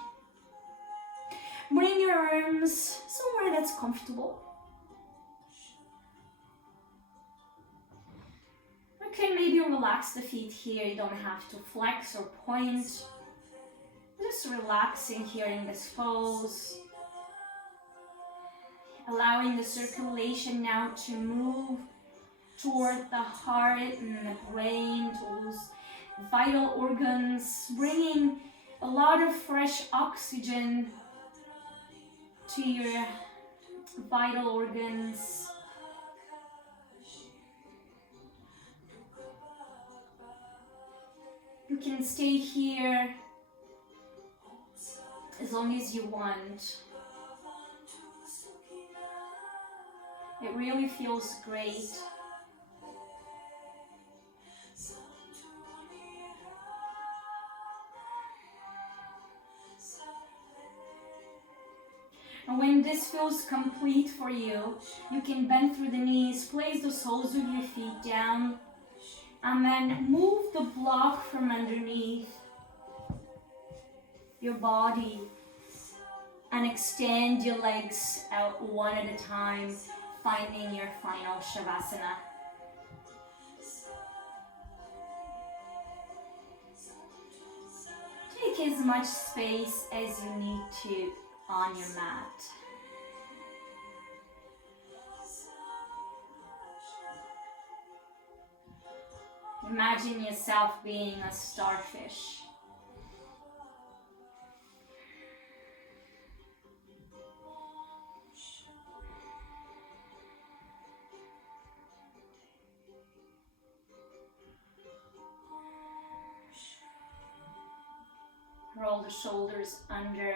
Bring your arms somewhere that's comfortable. Okay, maybe relax the feet here. You don't have to flex or point. Just relaxing here in this pose. Allowing the circulation now to move toward the heart and the brain, towards vital organs, bringing a lot of fresh oxygen to your vital organs. You can stay here as long as you want. It really feels great. And when this feels complete for you, you can bend through the knees, place the soles of your feet down, and then move the block from underneath your body and extend your legs out one at a time, finding your final Shavasana. Take as much space as you need to on your mat. Imagine yourself being a starfish. Roll the shoulders under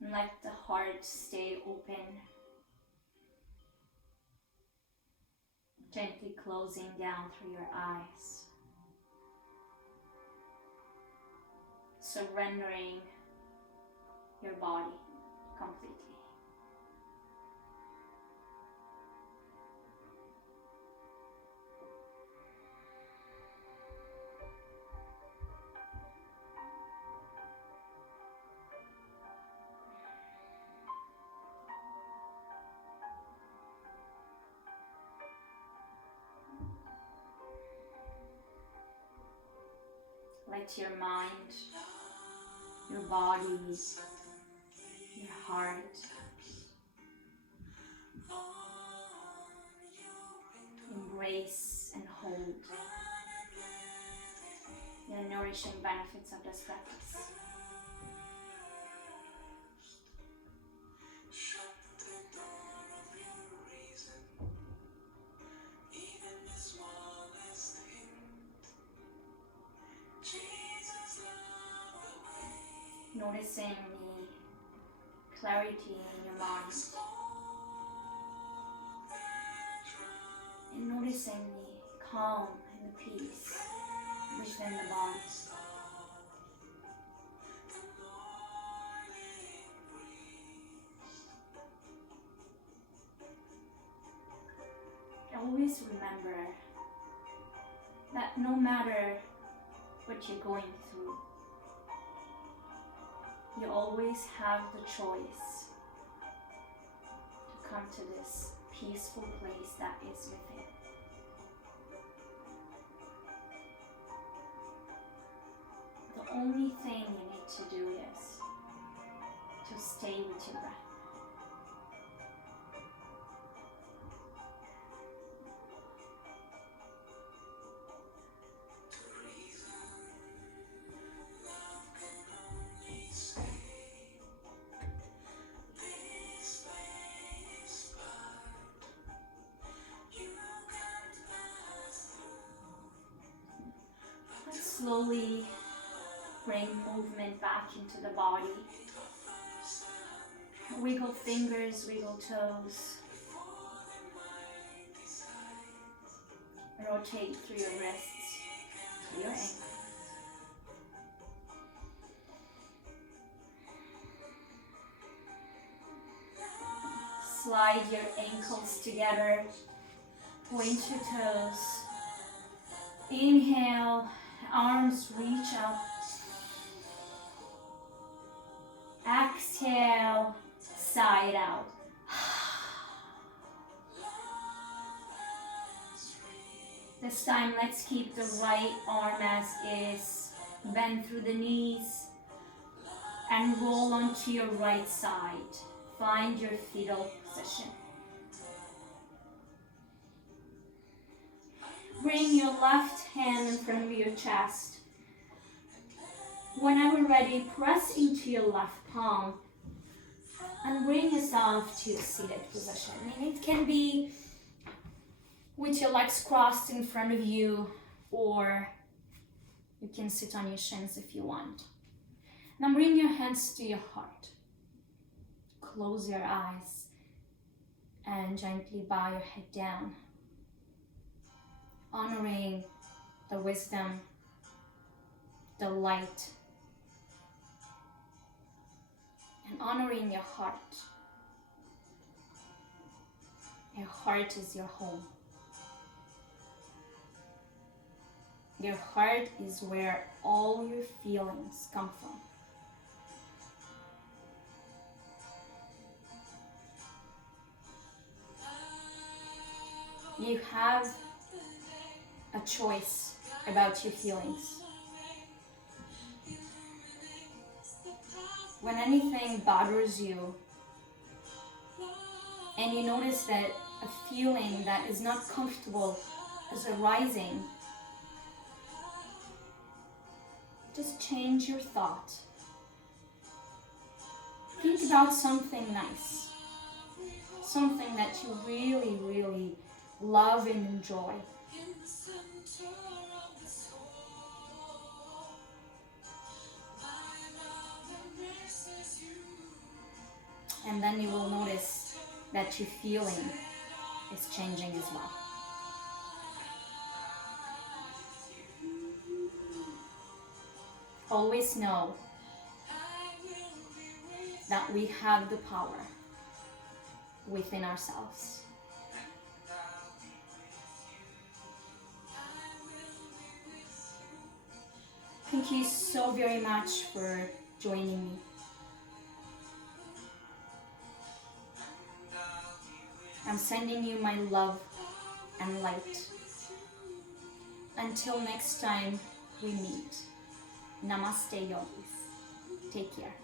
and let the heart stay open. Gently closing down through your eyes. Surrendering your body. completely. Let your mind, your body, your heart embrace and hold the nourishing benefits of this practice. Noticing the clarity in your mind. And noticing the calm and the peace within the body. Always remember that no matter what you're going through, you always have the choice to come to this peaceful place that is within. The only thing you need to do is to stay with your breath. Slowly bring movement back into the body. Wiggle fingers, wiggle toes. Rotate through your wrists to your ankles. Slide your ankles together. Point your toes. Inhale. Arms reach up. Exhale, side out. This time, let's keep the right arm as is. Bend through the knees and roll onto your right side. Find your fetal position. Bring your left hand in front of your chest. Whenever ready, press into your left palm and bring yourself to a seated position. And it can be with your legs crossed in front of you, or you can sit on your shins if you want. Now bring your hands to your heart. Close your eyes and gently bow your head down, honoring the wisdom, the light, and honoring your heart. Your heart is your home. Your heart is where all your feelings come from. You have a choice about your feelings. When anything bothers you and you notice that a feeling that is not comfortable is arising, just change your thought. Think about something nice, something that you really, really love and enjoy. And then you will notice that your feeling is changing as well. Always know that we have the power within ourselves. Thank you so very much for joining me. I'm sending you my love and light. Until next time we meet. Namaste, yogis. Take care.